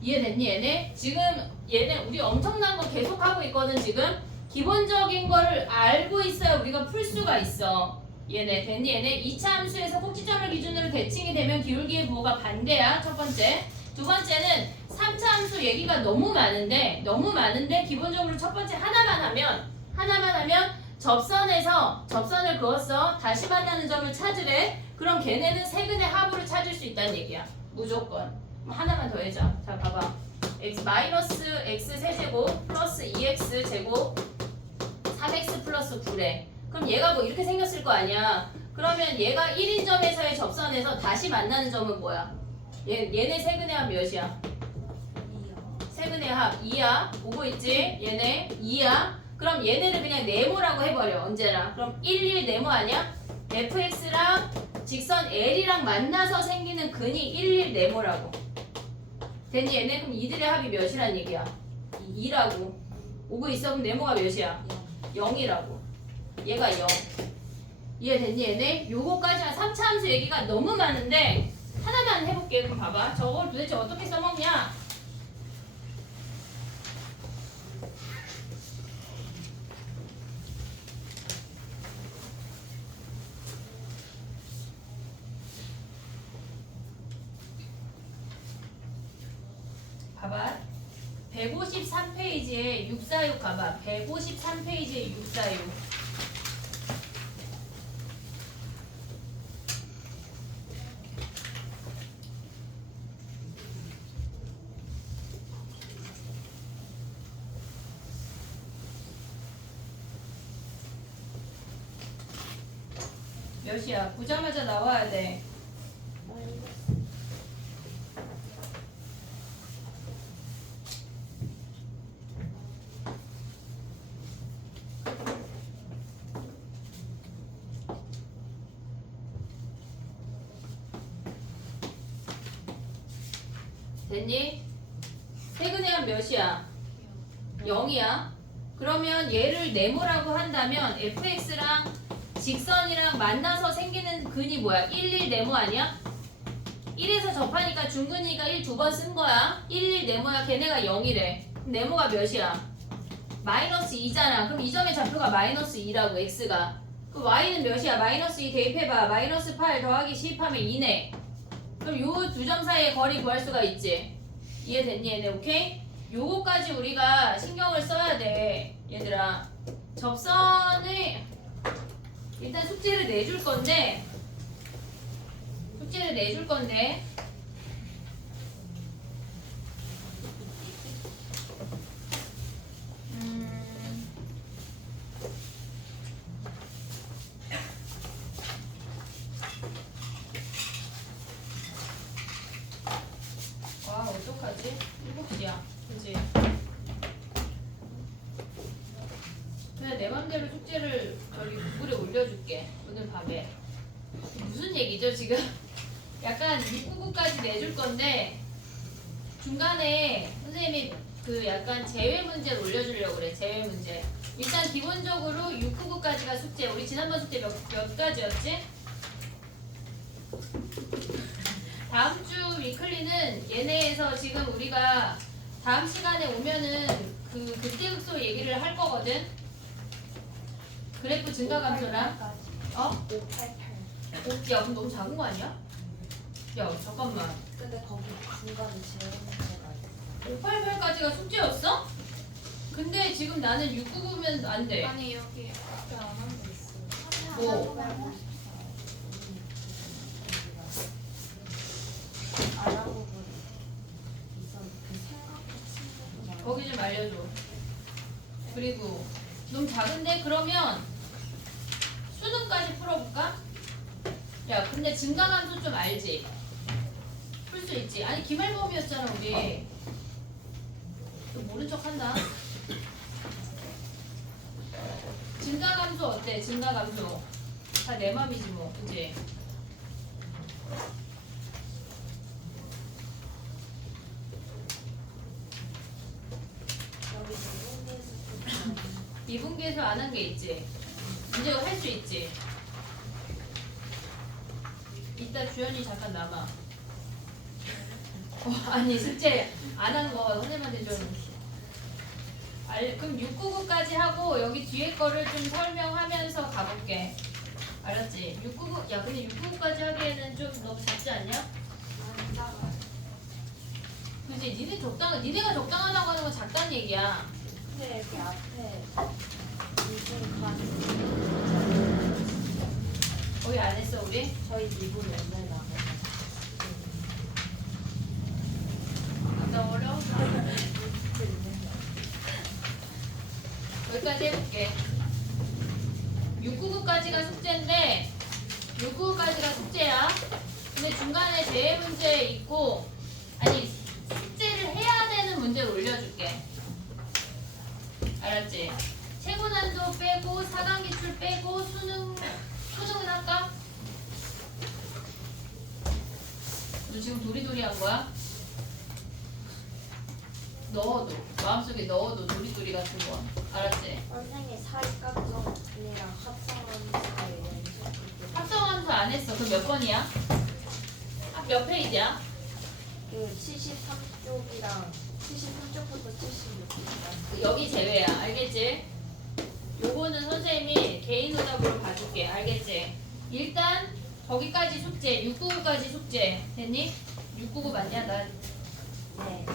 이해됐니 얘네? 지금 얘네 우리 엄청난 거 계속 하고 있거든 지금. 기본적인 거를 알고 있어야 우리가 풀 수가 있어. 얘네 됐니 얘네? 2차 함수에서 꼭지점을 기준으로 대칭이 되면 기울기의 부호가 반대야. 첫 번째. 두 번째는 3차 함수 얘기가 너무 많은데 기본적으로 첫 번째 하나만 하면 접선에서 접선을 그었어. 다시 만나는 점을 찾으래. 그럼 걔네는 세근의 합으로 찾을 수 있다는 얘기야. 무조건. 하나만 더 해줘. 자 봐봐. x 마이너스 x 세제곱 플러스 2x 제곱 3x 플러스 9래. 그럼 얘가 뭐 이렇게 생겼을 거 아니야. 그러면 얘가 1인 점에서의 접선에서 다시 만나는 점은 뭐야? 얘네 세근의 합 몇이야? 2요. 세근의 합 2야. 오고 있지? 얘네 2야. 그럼 얘네를 그냥 네모라고 해버려. 언제나. 그럼 1 네모 아니야? fx랑 직선 l이랑 만나서 생기는 근이 1 네모라고. 됐니 얘네? 그럼 이들의 합이 몇이란 얘기야? 2라고. 오고 있어? 그럼 네모가 몇이야? 0이라고. 얘가 0. 이해됐니 얘네? 요거까지만 3차 함수 얘기가 너무 많은데 하나만 해볼게. 그럼 봐봐. 저걸 도대체 어떻게 써먹냐? 봐봐. 153페이지에 646 가봐. 153페이지에 646. 몇이야? 보자마자 나와야 돼. 됐니? 세근의 합 몇이야? 0이야. 그러면 얘를 네모라고 한다면 fx랑 직선이랑 만나서 생기는 근이 뭐야? 1, 1 네모 아니야? 1에서 접하니까 중근이가 1 두 번 쓴 거야. 1, 1 네모야. 걔네가 0이래. 그럼 네모가 몇이야? 마이너스 2잖아. 그럼 이 점의 좌표가 마이너스 2라고 x가. 그럼 y는 몇이야? 마이너스 2 대입해봐. 마이너스 8 더하기 10 하면 2네. 그럼 요 두 점 사이의 거리 구할 수가 있지. 이해됐니 얘네? 오케이? 요거까지 우리가 신경을 써야 돼. 얘들아. 접선을 일단 숙제를 내줄 건데 와 어떡하지? 7시야 그치? 그냥 내 맘대로 숙제를 저기 구글에 올려줄게 오늘 밤에. 무슨 얘기죠 지금? 약간 699까지 내줄 건데 중간에 선생님이 그 약간 제외 문제를 올려주려고 그래. 제외 문제. 일단 기본적으로 699까지가 숙제. 우리 지난번 숙제 몇 가지였지? 다음 주 위클리는 얘네에서 지금 우리가 다음 시간에 오면은 그 극대극소 얘기를 할 거거든. 그래프 증가 감소랑 어? 588. 야 그럼 너무 작은 거 아니야? 야 잠깐만. 근데 거기 중간에 제일 문제가 있어. 588까지가 숙제였어? 근데 지금 나는 699면 안 돼. 아니 여기 앞에 안 한 거 있어. 뭐? 알아보고 있었는데 그 생각도 친구도 거기 좀 알려줘. 그리고 너무 작은데 그러면 수능까지 풀어볼까? 야 근데 증가감소 좀 알지? 풀 수 있지. 아니 기말범이었잖아 우리. 또 모른 척한다. 증가감소 어때? 증가감소 다 내 맘이지 뭐 그치? 여기 미분계수 미분계수 안 한 게 있지? 이제 할 수 있지? 이따 주연이 잠깐 남아. 아니 숙제 안 한 거 선생님한테 좀 그럼 699까지 하고 여기 뒤에 거를 좀 설명하면서 가볼게. 알았지? 699 야 근데 699까지 하기에는 좀 너무 작지 않냐? 안 작아요. 그치? 니네가 적당하다고 하는 건 작다는 얘기야. 근데 여기 앞에 미분까지 거기 안 했어 우리? 저희 미분 맨날 나가요. 나 어려워. 여기까지 해볼게. 699까지가 숙제인데 699까지가 숙제야. 근데 중간에 제외 문제 있고 아니 숙제를 해야 되는 문제를 올려줄게. 알았지? 최고난도 빼고 4강 기출 빼고 수능은 할까? 너 지금 도리도리 한 거야? 넣어도 마음속에 넣어도 도리도리 같은 거 알았지? 선생님 사익각정이랑 합성함수의 연속 합성함수 안 했어. 그럼 몇 번이야? 몇 페이지야? 그 73쪽이랑 73쪽부터 76쪽까지 여기 제외야. 알겠지? 요거는 선생님이 개인 오답으로 봐줄게. 알겠지? 일단 거기까지 숙제, 699까지 숙제. 됐니? 699 맞냐? 나 네.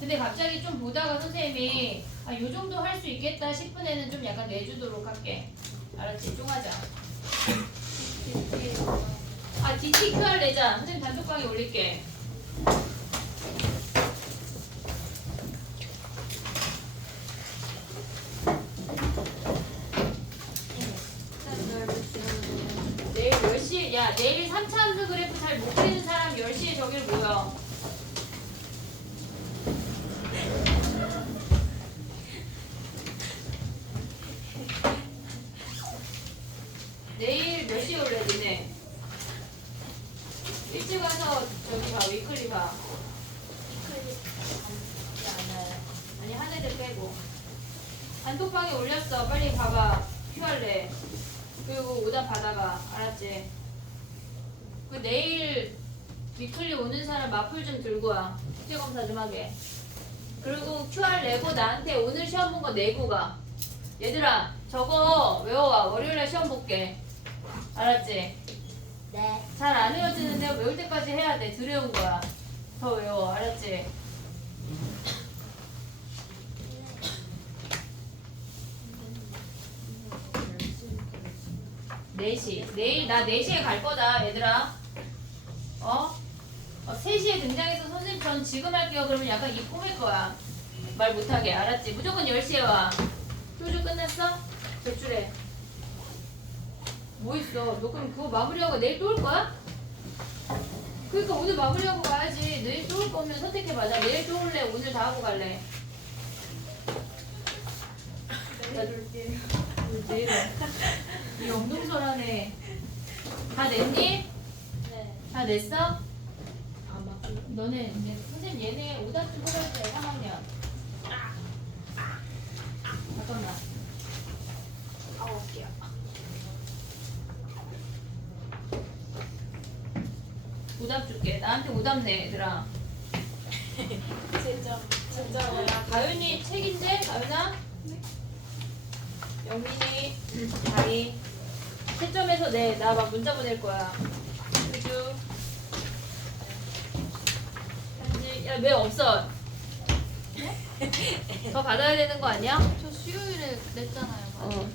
근데 갑자기 좀 보다가 선생님이 요 정도 할 수 있겠다 싶은 애는 좀 약간 내주도록 할게. 알았지? 쫑하자. DTQR 내자. 선생님 단톡방에 올릴게. 내일 10시, 야, 내일 3차 함수 그래프 잘 못 그리는 사람 10시에 저길 모여. 내일 몇 시에 올래, 니네? 일찍 와서 저기 봐, 위클리 봐. 아니, 한 애들 빼고. 단톡방에 올렸어. 빨리 봐봐. 큐할래. 그리고 오답 받아가. 알았지? 그 내일 위클리 오는 사람 마플 좀 들고 와. 숙제 검사 좀 하게. 그리고 QR 내고 나한테 오늘 시험 본 거 내고 가. 얘들아, 저거 외워와. 월요일에 시험 볼게. 알았지? 네. 잘 안 외워지는데 외울 때까지 해야 돼. 들여온 거야. 더 외워. 알았지? 네 시. 내일 나 4시에 갈 거다, 얘들아. 3시에 등장해서 선생님 전 지금 할게요. 그러면 약간 입 꾸밀 거야. 말 못하게. 알았지? 무조건 10시에 와. 효주 끝냈어? 제출해. 뭐 있어? 너 그럼 그거 마무리하고 내일 또 올 거야? 그러니까 오늘 마무리하고 가야지. 내일 또 올 거면 선택해봐. 나 내일 또 올래? 오늘 다 하고 갈래? 내일 이 엉덩설하네. 다 냈니? 네. 다 냈어? 아마. 너네 이제 선생님 얘네 오답 좀 해봐주세요. 3학년. 잠깐만. 올게요. 오답 줄게. 나한테 오답 내, 얘들아. 진짜 야, 가윤이 책인데? 가윤아? 영민이, 다희. 채점해서 내. 나 막 문자 보낼 거야. 휴주. 현지. 야, 왜 없어? 더 받아야 되는 거 아니야? 저 수요일에 냈잖아요. 어.